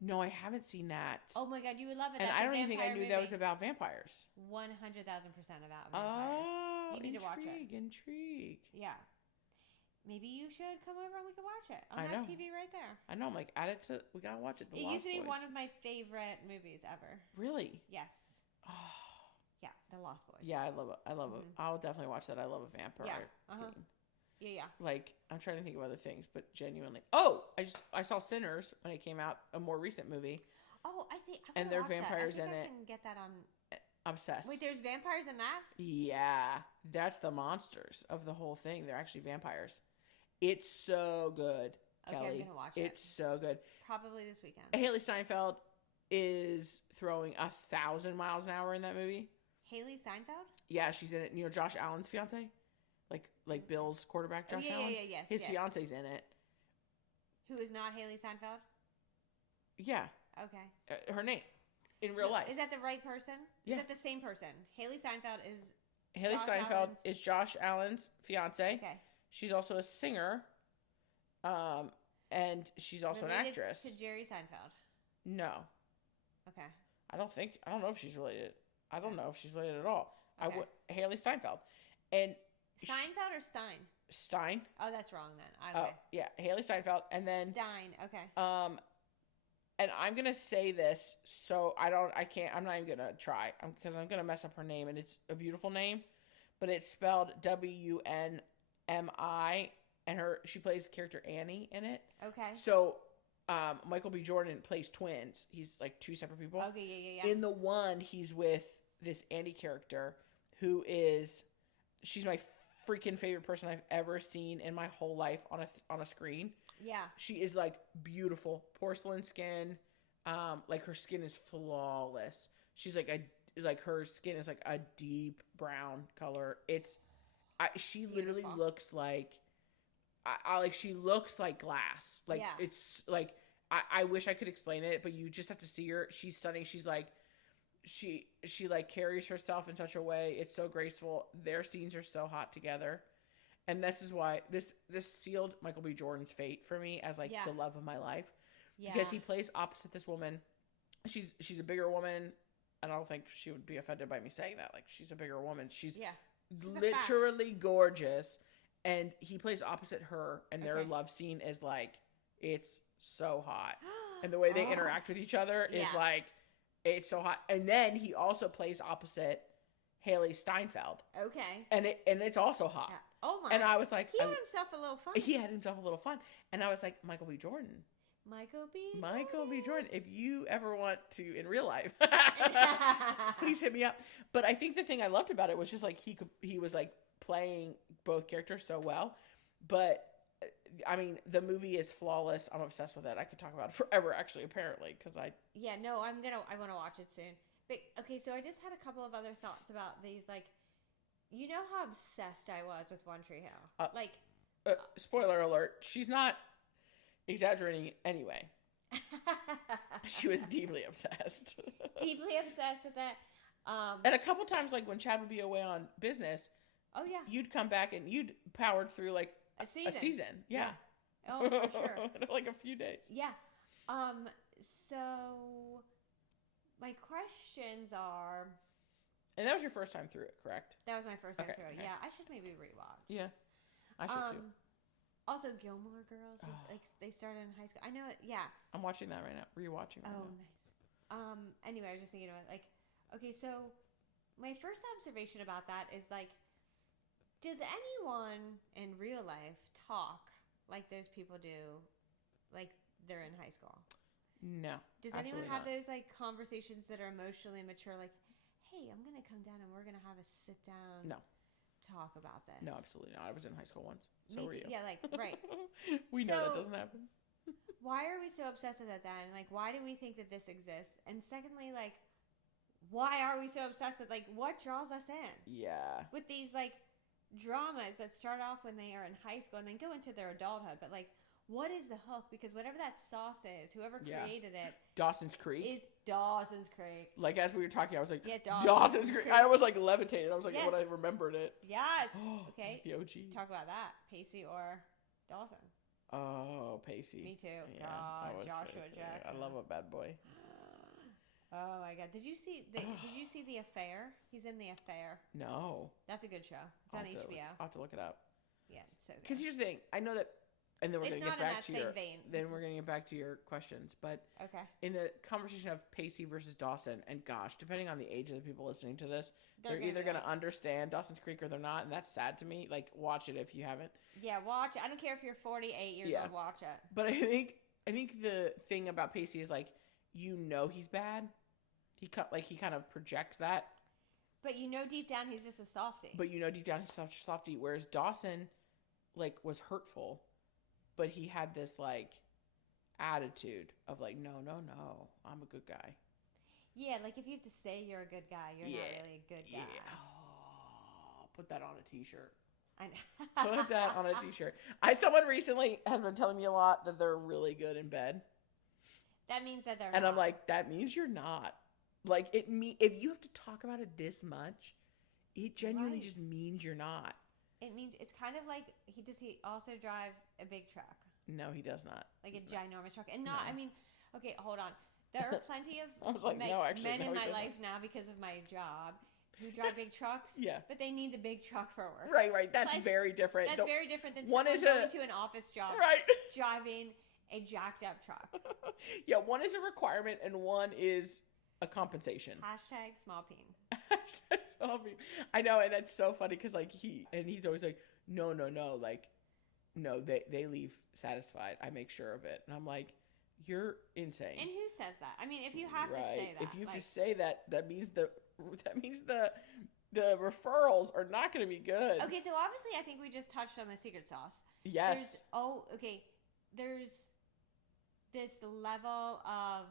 No, I haven't seen that. Oh my god, you would love it. And I don't even think I knew that was about vampires. 100,000% about vampires. Oh, you need to watch it. Intrigue. Yeah. Maybe you should come over and we can watch it on that TV right there. I know. I'm like, add it to. We gotta watch it. It used to be one of my favorite movies ever. Really? Yes. Oh. Yeah, The Lost Boys. Yeah, I love it. I'll definitely watch that. I love a vampire theme. Yeah. Like, I'm trying to think of other things, but genuinely. Oh, I saw Sinners when it came out, a more recent movie. Oh, and there are vampires in it. I can get that on. Obsessed. Wait, there's vampires in that? Yeah, that's the monsters of the whole thing. They're actually vampires. It's so good, Kelly. I'm gonna watch it. It's so good. Probably this weekend. Haley Steinfeld is throwing 1,000 miles an hour in that movie. Haley Steinfeld? Yeah, she's in it. You know Josh Allen's fiance, like Bill's quarterback, Josh Allen. Yeah. His fiance's in it. Who is not Haley Steinfeld? Yeah. Okay. Her name in real life. Is that the right person? Yeah. Is that the same person? Haley Steinfeld is Josh Allen's fiance. Okay. She's also a singer, and she's also related an actress. To Jerry Seinfeld. No. Okay. I don't know if she's related. I don't know if she's related at all. Okay. Haley Steinfeld, and Steinfeld or Stein? Stein. Oh, that's wrong then. Okay. Yeah, Haley Steinfeld, and then Stein. Okay. And I'm gonna say this, so I'm not even gonna try, because I'm gonna mess up her name, and it's a beautiful name, but it's spelled Wunmi, and she plays the character Annie in it. Okay. So, Michael B. Jordan plays twins. He's like two separate people. Okay, yeah. In the one, he's with this Annie character she's my freaking favorite person I've ever seen in my whole life on a screen. Yeah. She is like beautiful, porcelain skin. Like her skin is flawless. She's like her skin is like a deep brown color. She literally looks like she looks like glass. Like it's like I wish I could explain it, but you just have to see her. She's stunning. She's like she like carries herself in such a way. It's so graceful. Their scenes are so hot together. And this is why this sealed Michael B. Jordan's fate for me as like the love of my life. Yeah. Because he plays opposite this woman. She's a bigger woman. And I don't think she would be offended by me saying that. Like, she's a bigger woman. She's literally gorgeous. And he plays opposite her. And their love scene is like, it's so hot. And the way they interact with each other is like, it's so hot. And then he also plays opposite Haley Steinfeld. Okay. And it's also hot. Yeah. Oh my. And I was like, he had himself a little fun. And I was like, Michael B. Jordan. Michael B. Jordan. If you ever want to in real life, please hit me up. But I think the thing I loved about it was just like he was like playing both characters so well. But I mean, the movie is flawless. I'm obsessed with it. I could talk about it forever, actually, apparently, because I want to watch it soon. But okay, so I just had a couple of other thoughts about these. Like, you know how obsessed I was with One Tree Hill. Spoiler alert: she's not exaggerating anyway. She was deeply obsessed. Deeply obsessed with it. And a couple times, like when Chad would be away on business. Oh yeah. You'd come back and you'd powered through like a season. Yeah. Oh, for sure. Like a few days. Yeah. So my questions are. And that was your first time through it, correct? That was my first time through it. Okay. Yeah, I should maybe rewatch. Yeah, I should too. Also, Gilmore Girls, like they started in high school. I know it. Yeah. I'm watching that right now. Rewatching. Right now. Nice. Anyway, I was just thinking about like, okay, so my first observation about that is like, does anyone in real life talk like those people do, like they're in high school? No. Does anyone have those like conversations that are emotionally mature? Like, hey, I'm gonna come down and we're gonna have a sit down. No. Talk about this. No, absolutely not. I was in high school once. So were you. Yeah, like right. We know that doesn't happen. Why are we so obsessed with it then? Like, why do we think that this exists? And secondly, like, why are we so obsessed with, like, what draws us in? Yeah. With these, like, dramas that start off when they are in high school and then go into their adulthood. But, like, what is the hook? Because whatever that sauce is, whoever created it. Dawson's Creek. Is Dawson's Creek. Like, as we were talking, I was like, yeah, Dawson's Creek. I was, like, levitated. I was like, yes. when I remembered it. Yes. Okay. The OG. Talk about that. Pacey or Dawson. Oh, Pacey. Me too. Yeah, God, Joshua Pacey. Jackson. I love a bad boy. Oh my God! Did you see The Affair? He's in The Affair. No. That's a good show. It's on HBO. I'll have to look it up. Yeah, it's so good. Because here's the thing. I know that, and then we're going to get back to your. Vein. Then we're going to get back to your questions, but okay. In the conversation of Pacey versus Dawson, and gosh, depending on the age of the people listening to this, they're either going to understand Dawson's Creek or they're not, and that's sad to me. Like, watch it if you haven't. Yeah, watch it. I don't care if you're 48 years old. Watch it. But I think the thing about Pacey is, like, he's bad. He kind of projects that. But deep down he's just a softie. Such a softie. Whereas Dawson, like, was hurtful, but he had this, like, attitude of, like, no, I'm a good guy. Yeah, like, if you have to say you're a good guy, you're not really a good guy. Yeah. Oh, put that on a t-shirt. I know. Put that on a t-shirt. Someone recently has been telling me a lot that they're really good in bed. That means that they're and not. I'm like, that means you're not. Like, if you have to talk about it this much, it genuinely just means you're not. It means it's kind of like does he also drive a big truck? No, he does not. Like a ginormous truck. And not, I mean, okay, hold on. There are plenty of men in my life now because of my job who drive big trucks. Yeah. But they need the big truck for work. Right. That's very different. That's very different than someone going to an office job. Right. Driving a jacked up truck. Yeah, one is a requirement and one is a compensation. Hashtag small peen. Hashtag small peen. I know, and it's so funny because, like, he's always like, no, like, no, they leave satisfied. I make sure of it. And I'm like, you're insane. And who says that? I mean, if you have to say that. If you have to say that, that means the referrals are not going to be good. Okay, so obviously I think we just touched on the secret sauce. Yes. There's this level of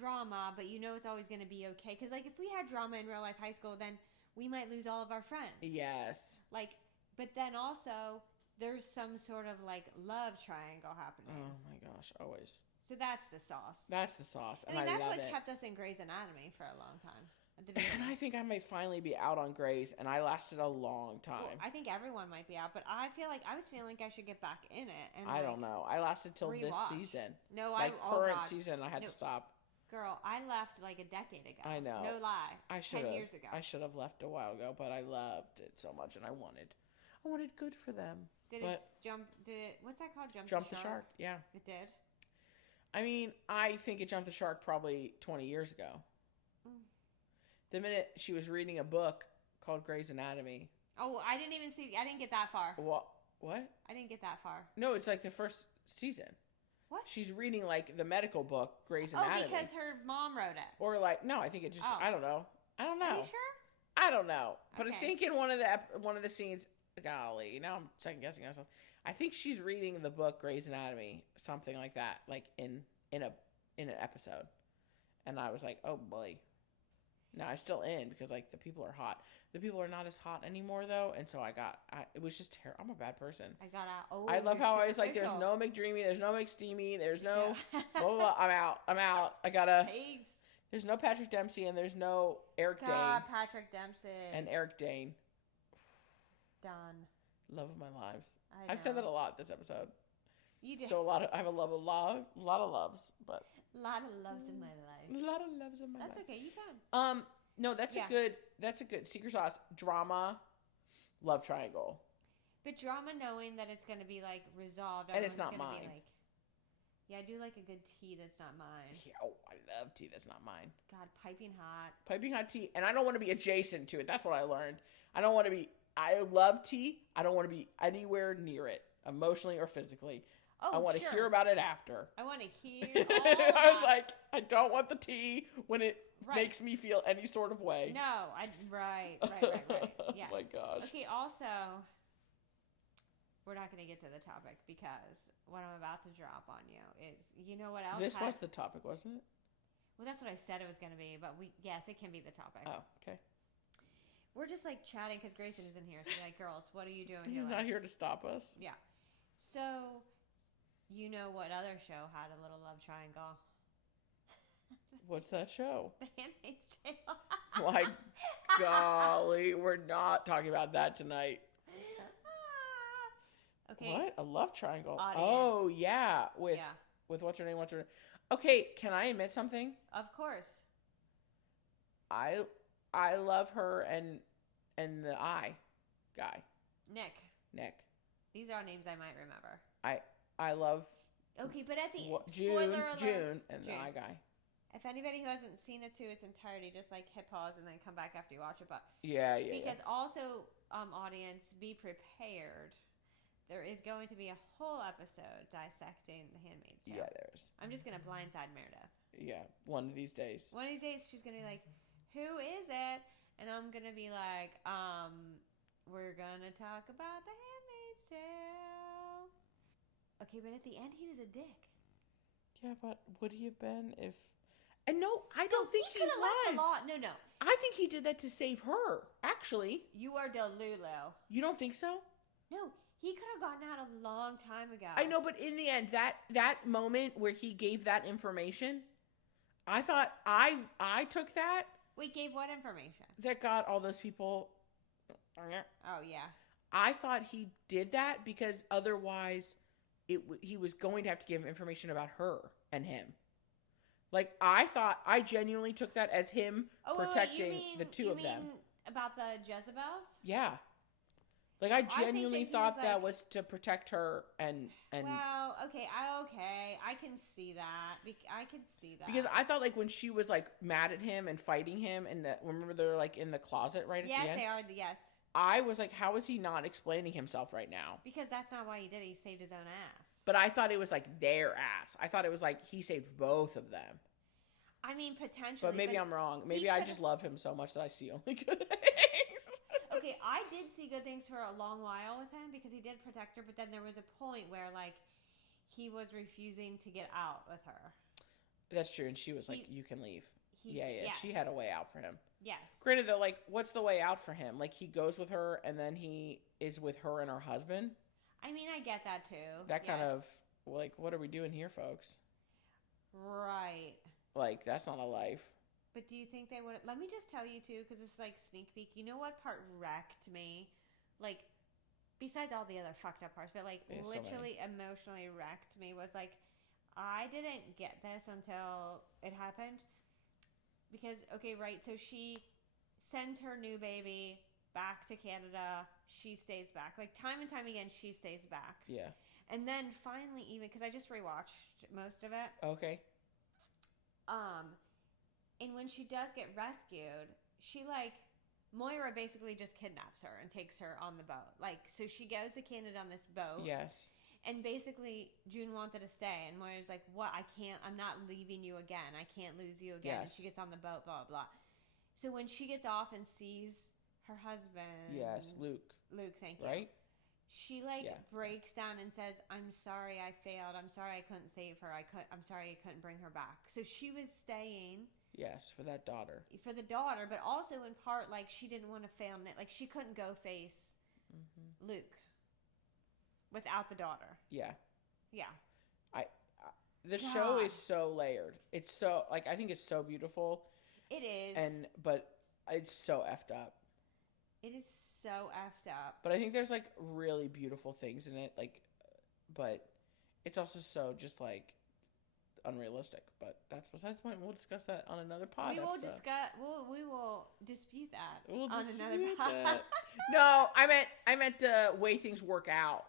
drama, but it's always going to be okay. Because, like, if we had drama in real life high school, then we might lose all of our friends. Yes. Like, but then also there's some sort of, like, love triangle happening. Oh my gosh, always. So that's the sauce. That's the sauce. I mean, that's what kept us in Grey's Anatomy for a long time. And I think I might finally be out on Grey's, and I lasted a long time. Well, I think everyone might be out, but I was feeling like I should get back in it. And I don't know. I lasted till this season. No, current season, I had to stop. Girl, I left like a decade ago. I know. No lie. 10 years ago. I should have left a while ago, but I loved it so much, and I wanted good for them. What's that called? Jump the shark? Yeah. It did? I mean, I think it jumped the shark probably 20 years ago. The minute she was reading a book called Grey's Anatomy. Oh, I didn't get that far. What? I didn't get that far. No, it's like the first season. What? She's reading, like, the medical book, Grey's Anatomy. Oh, because her mom wrote it. Or, like, no, I think it just, I don't know. Are you sure? I don't know. But okay. I think in one of the scenes, golly, now I'm second guessing myself. I think she's reading the book Grey's Anatomy, something like that, like in an episode. And I was like, oh boy. No, I'm still in because, like, the people are hot. The people are not as hot anymore, though, and so it was just terrible. I'm a bad person. I got out. Oh, I love how I was like, there's no McDreamy, there's no McSteamy, there's no blah, blah, blah. I'm out. I gotta. Peace. There's no Patrick Dempsey and there's no Eric Dane. Patrick Dempsey. And Eric Dane. Done. Love of my lives. I've said that a lot this episode. You did. So I have a lot of loves, but. A lot of loves in my life. A lot of loves in my life. That's okay. You can. No, that's a good secret sauce. Drama, love triangle. But drama knowing that it's going to be, like, resolved. And it's not mine. I do like a good tea that's not mine. Yeah, oh, I love tea that's not mine. God, piping hot. Piping hot tea. And I don't want to be adjacent to it. That's what I learned. I love tea. I don't want to be anywhere near it, emotionally or physically. Oh, I want to hear about it after. I want to hear all I was like, I don't want the tea when it makes me feel any sort of way. No, right. Yeah. Oh my gosh. Okay, also, we're not going to get to the topic because what I'm about to drop on you is, you know what else? This was the topic, wasn't it? Well, that's what I said it was going to be, but yes, it can be the topic. Oh, okay. We're just like chatting because Grayson isn't here. So we're like, girls, what are you doing? He's not here to stop us. Yeah. So, you know what other show had a little love triangle? What's that show? The Handmaid's Tale. My golly, we're not talking about that tonight. Okay. What? A love triangle? Audience. Oh, yeah. With what's her name? Okay, can I admit something? Of course. I love her and the guy. Nick. These are names I might remember. I love. Okay, but at the June June and the I guy. If anybody who hasn't seen it to its entirety, just like hit pause and then come back after you watch it. But because also, audience, be prepared. There is going to be a whole episode dissecting The Handmaid's Tale. Yeah, there is. I'm just gonna blindside Meredith. Yeah, one of these days. One of these days, she's gonna be like, "Who is it?" And I'm gonna be like, "We're gonna talk about The Handmaid's Tale." Okay, but at the end, he was a dick. Yeah, but would he have been if? And no, I don't think he was. Left a lot. No. I think he did that to save her. Actually, you are Delulu. You don't think so? No. He could have gotten out a long time ago. I know, but in the end, that moment where he gave that information, I thought I took that. Wait, gave what information? That got all those people. Oh, yeah. I thought he did that because otherwise he was going to have to give information about her and him. Like, I genuinely took that as him protecting the two of them. About the Jezebels? Yeah. Like, I genuinely thought that was to protect her and well, okay, I can see that. I can see that. Because I thought, like, when she was, like, mad at him and fighting him, and remember they're, like, in the closet right at the end? Yes, they are, yes. I was like, how is he not explaining himself right now? Because that's not why he did it. He saved his own ass. But I thought it was, like, their ass. I thought it was, like, he saved both of them. I mean, potentially. But maybe I'm wrong. Maybe I just love him so much that I see only good things. Okay, I did see good things for a long while with him because he did protect her, but then there was a point where, like, he was refusing to get out with her. That's true, and she was like, you can leave. Yeah, yes. She had a way out for him. Yes. Granted, though, like, what's the way out for him? Like, he goes with her, and then he is with her and her husband? I mean, I get that, too. That kind of, like, what are we doing here, folks? Right. Like, that's not a life. But do you think they would? Let me just tell you too, because it's like sneak peek. You know what part wrecked me? Like, besides all the other fucked up parts, but like literally emotionally wrecked me was like, I didn't get this until it happened. Because okay, right, so she sends her new baby back to Canada. She stays back, like time and time again. She stays back. Yeah. And then finally, even because I just rewatched most of it. Okay. And when she does get rescued, she like Moira basically just kidnaps her and takes her on the boat. Like, so she goes to Canada on this boat. Yes. And basically, June wanted to stay, and Moira's like, "What? I can't. I'm not leaving you again. I can't lose you again." Yes. And she gets on the boat. Blah blah. So when she gets off and sees her husband, yes, Luke, thank you. Right. She breaks down and says, "I'm sorry, I failed. I'm sorry, I couldn't save her. I'm sorry, I couldn't bring her back." So she was staying. Yes, for that daughter. For the daughter, but also in part, like, she didn't want to fail Nick. Like, she couldn't go face Luke without the daughter. Yeah. Yeah. The show is so layered. It's so, like, I think it's so beautiful. It is. But it's so effed up. It is so effed up. But I think there's, like, really beautiful things in it. Like, but it's also so just, like, unrealistic, but that's besides the point. We'll discuss that on another pod. We will dispute that on another pod. pod. No, I meant the way things work out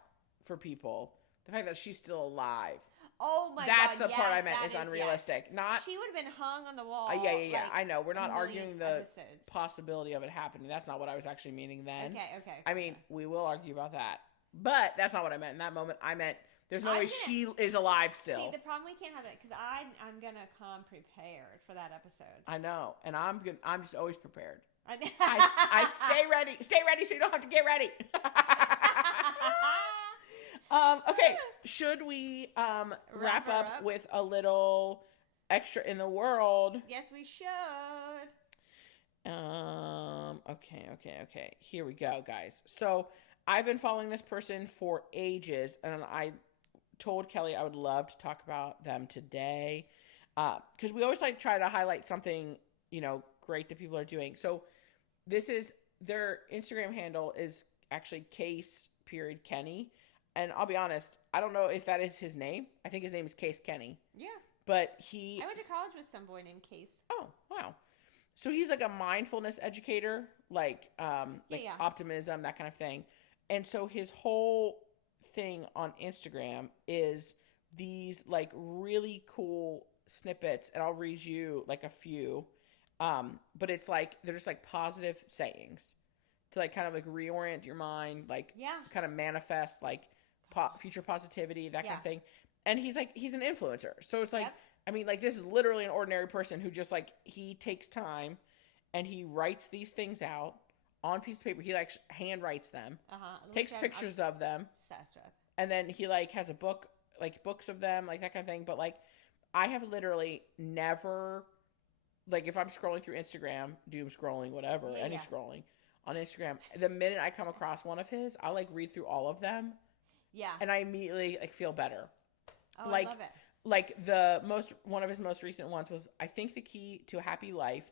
for people. The fact that she's still alive. Oh my That's God! the part I meant is unrealistic. Yes. Not she would have been hung on the wall. Yeah. Like, I know we're not arguing the episodes. Possibility of it happening. That's not what I was actually meaning then. Okay. I mean, we will argue about that, but that's not what I meant in that moment. I meant. There's no way she is alive still. See, the problem we can't have that because I'm gonna come prepared for that episode. I know, and I'm just always prepared. I stay ready. Stay ready so you don't have to get ready. Okay. Should we wrap up with a little extra in the world? Yes, we should. Okay. Here we go, guys. So I've been following this person for ages, and I told Kelly I would love to talk about them today. Because we always try to highlight something, great that people are doing. So this is their Instagram handle is actually Case.Kenny. And I'll be honest, I don't know if that is his name. I think his name is Case Kenny. Yeah. But I went to college with some boy named Case. Oh, wow. So he's like a mindfulness educator, optimism, that kind of thing. And so his whole thing on Instagram is these really cool snippets, and I'll read you a few. But it's they're just positive sayings to kind of reorient your mind, kind of manifest future positivity, that kind of thing. And he's an influencer. So it's this is literally an ordinary person who just he takes time and he writes these things out on pieces of paper. He hand writes them, takes pictures of them, obsessed with. And then he has a book, books of them, that kind of thing. But I have literally never, if I'm scrolling through Instagram, doom scrolling, whatever, scrolling on Instagram, the minute I come across one of his, I'll read through all of them. Yeah. And I immediately feel better. Oh, I love it. One of his most recent ones was, I think the key to a happy life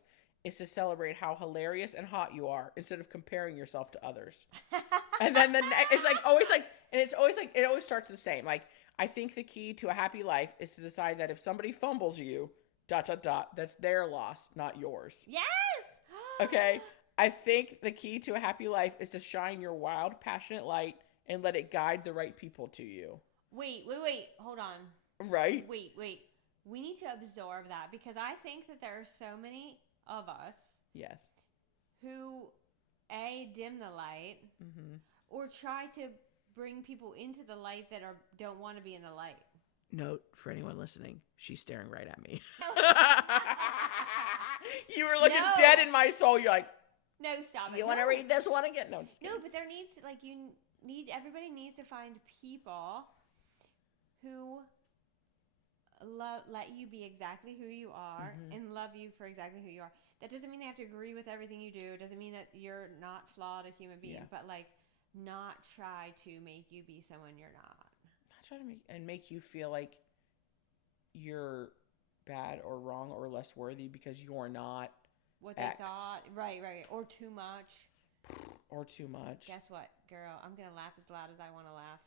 is to celebrate how hilarious and hot you are instead of comparing yourself to others. And then it's always and it's always it always starts the same. I think the key to a happy life is to decide that if somebody fumbles you, ... that's their loss, not yours. Yes. Okay. I think the key to a happy life is to shine your wild, passionate light and let it guide the right people to you. Wait. Hold on. Right? Wait. We need to absorb that, because I think that there are so many of us. Yes. Who, dim the light, or try to bring people into the light that don't want to be in the light. Note for anyone listening, she's staring right at me. You were looking dead in my soul. You're like, no, stop it. You want to read this one again? No, just kidding. No, but there needs everybody needs to find people who let you be exactly who you are and love you for exactly who you are. That doesn't mean they have to agree with everything you do. It doesn't mean that you're not flawed a human being, but not try to make you be someone you're not. Not try to make you feel like you're bad or wrong or less worthy because you're not what they thought. Right. Or too much. Guess what, girl? I'm going to laugh as loud as I want to laugh.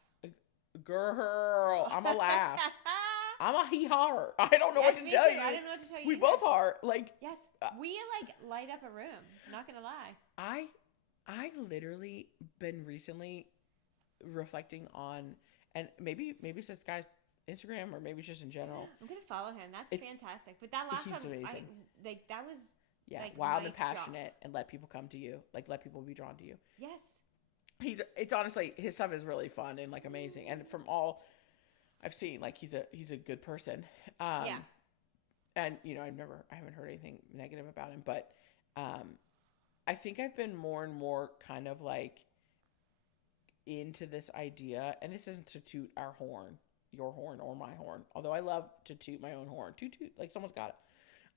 Girl, I'm a laugh. I'm a hee-haw. I don't know what to tell you. I don't know what to tell you. We both are. Yes. We light up a room. Not going to lie. I literally been recently reflecting on, and maybe it's this guy's Instagram or maybe it's just in general. I'm going to follow him. That's fantastic. But that last one, amazing. That was... Yeah, wild and passionate, and let people come to you. Let people be drawn to you. Yes. It's honestly, his stuff is really fun and amazing. And from all I've seen, he's a good person. And I haven't heard anything negative about him, but I think I've been more and more kind of into this idea, and this isn't to toot our horn, your horn or my horn, although I love to toot my own horn. Toot, someone's got it.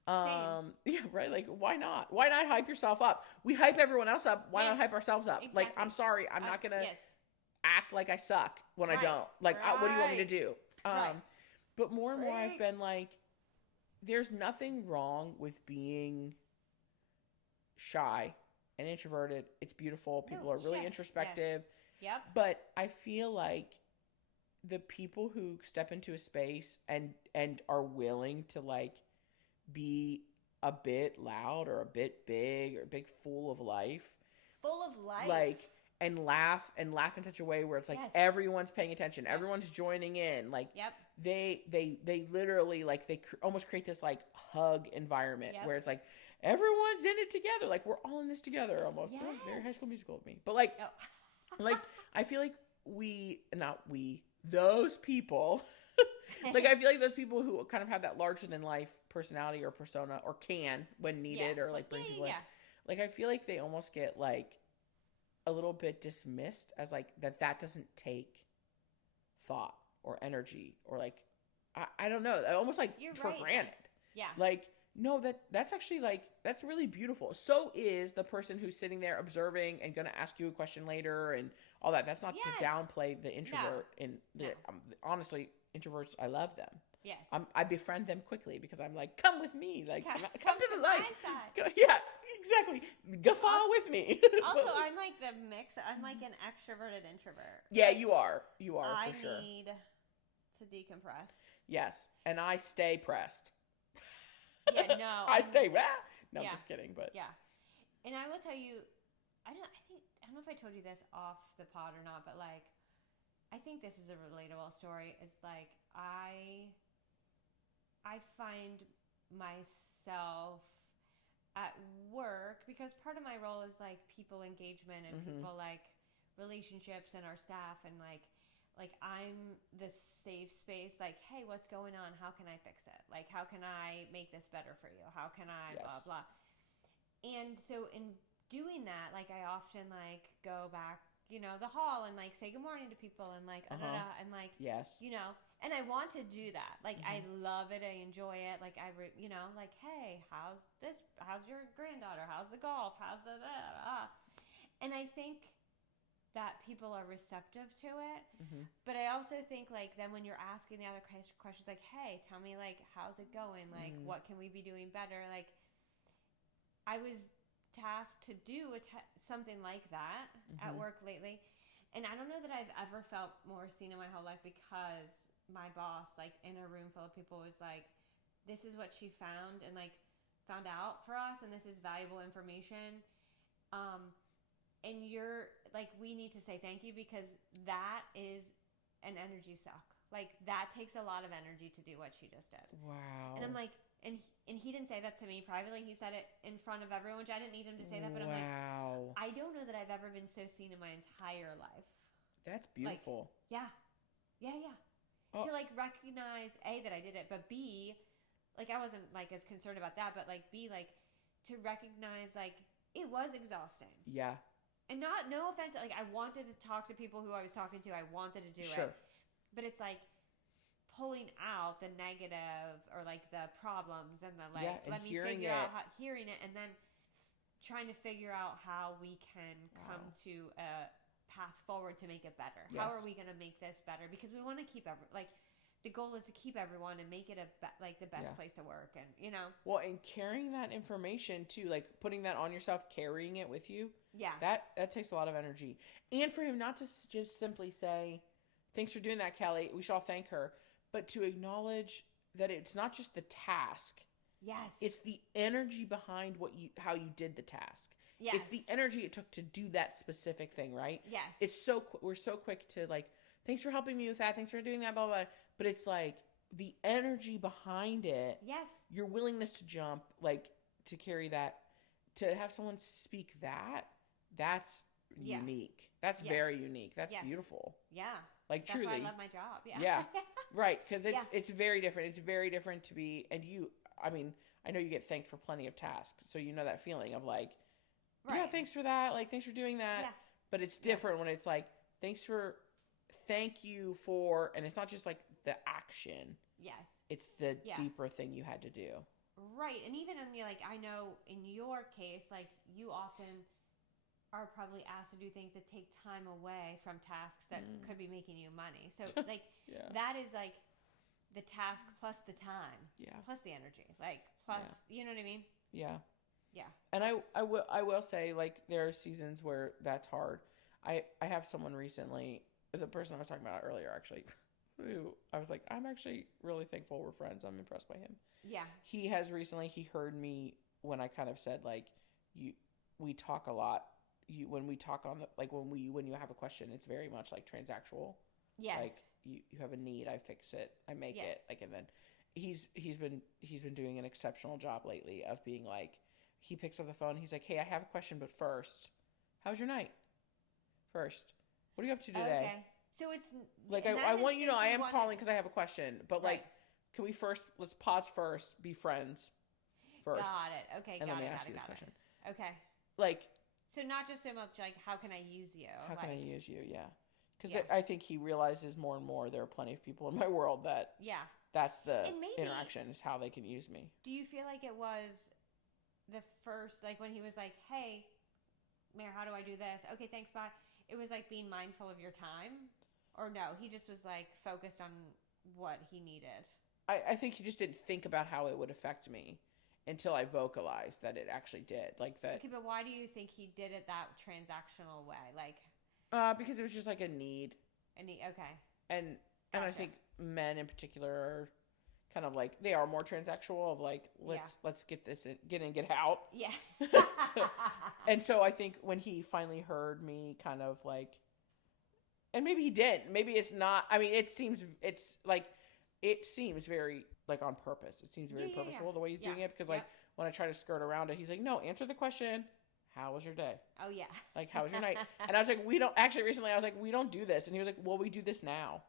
Yeah, right. Why not? Why not hype yourself up? We hype everyone else up. Why not hype ourselves up? Exactly. I'm sorry. I'm not going to act like I suck when I don't. What do you want me to do? But more and more I've been there's nothing wrong with being shy and introverted. It's beautiful. People are really introspective. Yes. Yep. But I feel the people who step into a space and are willing to be a bit loud or a bit big or a big full of life. And laugh in such a way where it's everyone's paying attention. Everyone's joining in. They literally they almost create this hug environment where it's everyone's in it together. We're all in this together almost. Yes. Very High School Musical with me. But I feel those people I feel those people who kind of have that larger than life personality or persona or can when needed or bring people in. I feel they almost get a little bit dismissed as that doesn't take thought or energy or like, I don't know, almost like You're for right. granted. Yeah. Like, no, that's actually like, that's really beautiful. So is the person who's sitting there observing and going to ask you a question later and all that. That's not to downplay the introvert. Honestly, introverts, I love them. Yes. I befriend them quickly because I'm like, come with me. Like, come to the light. My side. Yeah, exactly. Guffaw with me. Also, I'm like the mix. I'm like an extroverted introvert. Yeah, you are. You are, for sure. I need to decompress. Yes, and I stay pressed. Yeah, no. I stay. No, I'm just kidding, but yeah. And I will tell you, I don't know if I told you this off the pod or not, but like, I think this is a relatable story. Is like I find myself at work because part of my role is like people engagement and people like relationships and our staff and like I'm the safe space, like, hey, what's going on? How can I fix it? Like, how can I make this better for you? How can I blah, blah. And so in doing that, like, I often like go back, the hall and like say good morning to people and like, and like, and I want to do that. Like, I love it. I enjoy it. Like, like, hey, how's your granddaughter? How's the golf? How's the, and I think that people are receptive to it. But I also think like then when you're asking the other questions like, hey, tell me like, how's it going? Like, what can we be doing better? Like, I was tasked to do something like that at work lately. And I don't know that I've ever felt more seen in my whole life because my boss, like in a room full of people, was like, this is what she found and like found out for us. And this is valuable information. And you're like, we need to say thank you because that is an energy suck. Like that takes a lot of energy to do what she just did. Wow. And I'm like, and he didn't say that to me privately. He said it in front of everyone, which I didn't need him to say that. But I'm like, I don't know that I've ever been so seen in my entire life. That's beautiful. Like, yeah. To like recognize A, that I did it, but B, like I wasn't like as concerned about that, but like B, like to recognize like it was exhausting. Yeah. And no offense, like I wanted to talk to people who I was talking to. I wanted to do it. But it's like pulling out the negative or like the problems and the like, let me figure out hearing it and then trying to figure out how we can come to a path forward to make it better. Yes. How are we going to make this better? Because we want to keep the goal is to keep everyone and make it the best place to work and well, and carrying that information too, like putting that on yourself, carrying it with you, that takes a lot of energy. And for him not to just simply say thanks for doing that, Kelly, we should all thank her, but to acknowledge that it's not just the task, it's the energy behind how you did the task. It's the energy it took to do that specific thing, right? It's we're so quick to like, thanks for helping me with that, thanks for doing that, blah blah. But it's like the energy behind it. Your willingness to jump, like to carry that, to have someone speak that's unique. That's very unique. That's beautiful. Like that's truly. That's why I love my job. Yeah. Right. Because it's very different. It's very different to be, and I mean, I know you get thanked for plenty of tasks. So you know that feeling of like, thanks for that. Like, thanks for doing that. Yeah. But it's different when it's like, thank you for, and it's not just like the action. It's the deeper thing you had to do. Right. And even in like, I know in your case, like you often are probably asked to do things that take time away from tasks that could be making you money. So like that is like the task plus the time, plus the energy, like plus, you know what I mean? Yeah. And I will say like there are seasons where that's hard. I have someone recently, the person I was talking about earlier actually, who I was like, I'm actually really thankful we're friends. I'm impressed by him. He has recently, he heard me when I kind of said like, we talk a lot. When we talk on the, like when you have a question, it's very much like transactional. Like you have a need, I fix it, I make it. Like, and then he's been doing an exceptional job lately of being like, he picks up the phone. He's like, hey, I have a question, but first, how's your night? First, what are you up to today? Okay. So it's like, I want you to know, I am calling because I have a question, but like, can we let's pause first, be friends first. Got it. Okay. And got let me it, ask got you it, this got question. It. Okay. Like, so not just so much like, how can I use you? How can I use you? Yeah. Because I think he realizes more and more there are plenty of people in my world that that's the interaction is how they can use me. Do you feel like it was the first, like when he was like, hey, Mayor, how do I do this? Okay, thanks, bye. It was like being mindful of your time? Or no, he just was like focused on what he needed? I think he just didn't think about how it would affect me until I vocalized that it actually did. Like that. Okay, but why do you think he did it that transactional way? Like, because it was just like a need. Okay. And I think men in particular are kind of like, they are more transactional of like, let's get this in, get in, get out. Yeah. And so I think when he finally heard me kind of like, and maybe he didn't, maybe it's not, I mean, it seems very like on purpose. It seems very purposeful the way he's doing it, because like when I try to skirt around it, he's like, no, answer the question. How was your day? Oh, yeah. Like, how was your night? And I was like, recently I was like, we don't do this. And he was like, well, we do this now.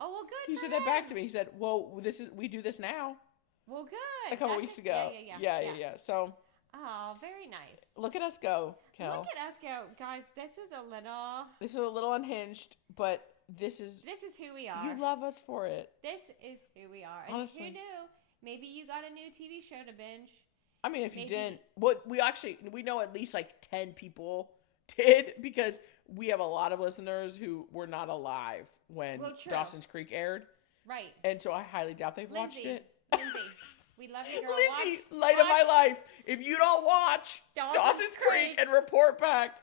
Oh, well, good. He said that back to me. He said, well, we do this now. Well, good. A couple weeks ago. Yeah. So. Oh, very nice. Look at us go, Kel. Look at us go. Guys, this is a little unhinged, but this is who we are. You love us for it. This is who we are. Honestly. And who knew? Maybe you got a new TV show to binge. I mean, if you didn't, we know at least like 10 people did, because we have a lot of listeners who were not alive when Dawson's Creek aired. Right. And so I highly doubt they've watched it. Lindsay, we love you, girl. Lindsay, light of my life. If you don't watch Dawson's Creek and report back,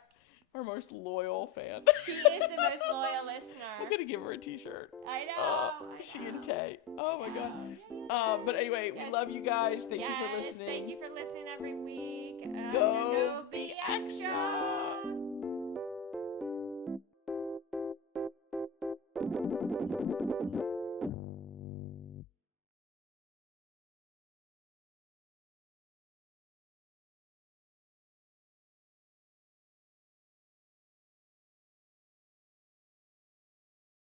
our most loyal fan. She is the most loyal listener. I'm going to give her a t-shirt. I know. She and Tay. Oh, my God. But anyway, we love you guys. Thank you for listening. Thank you for listening every week. Go be extra. extra.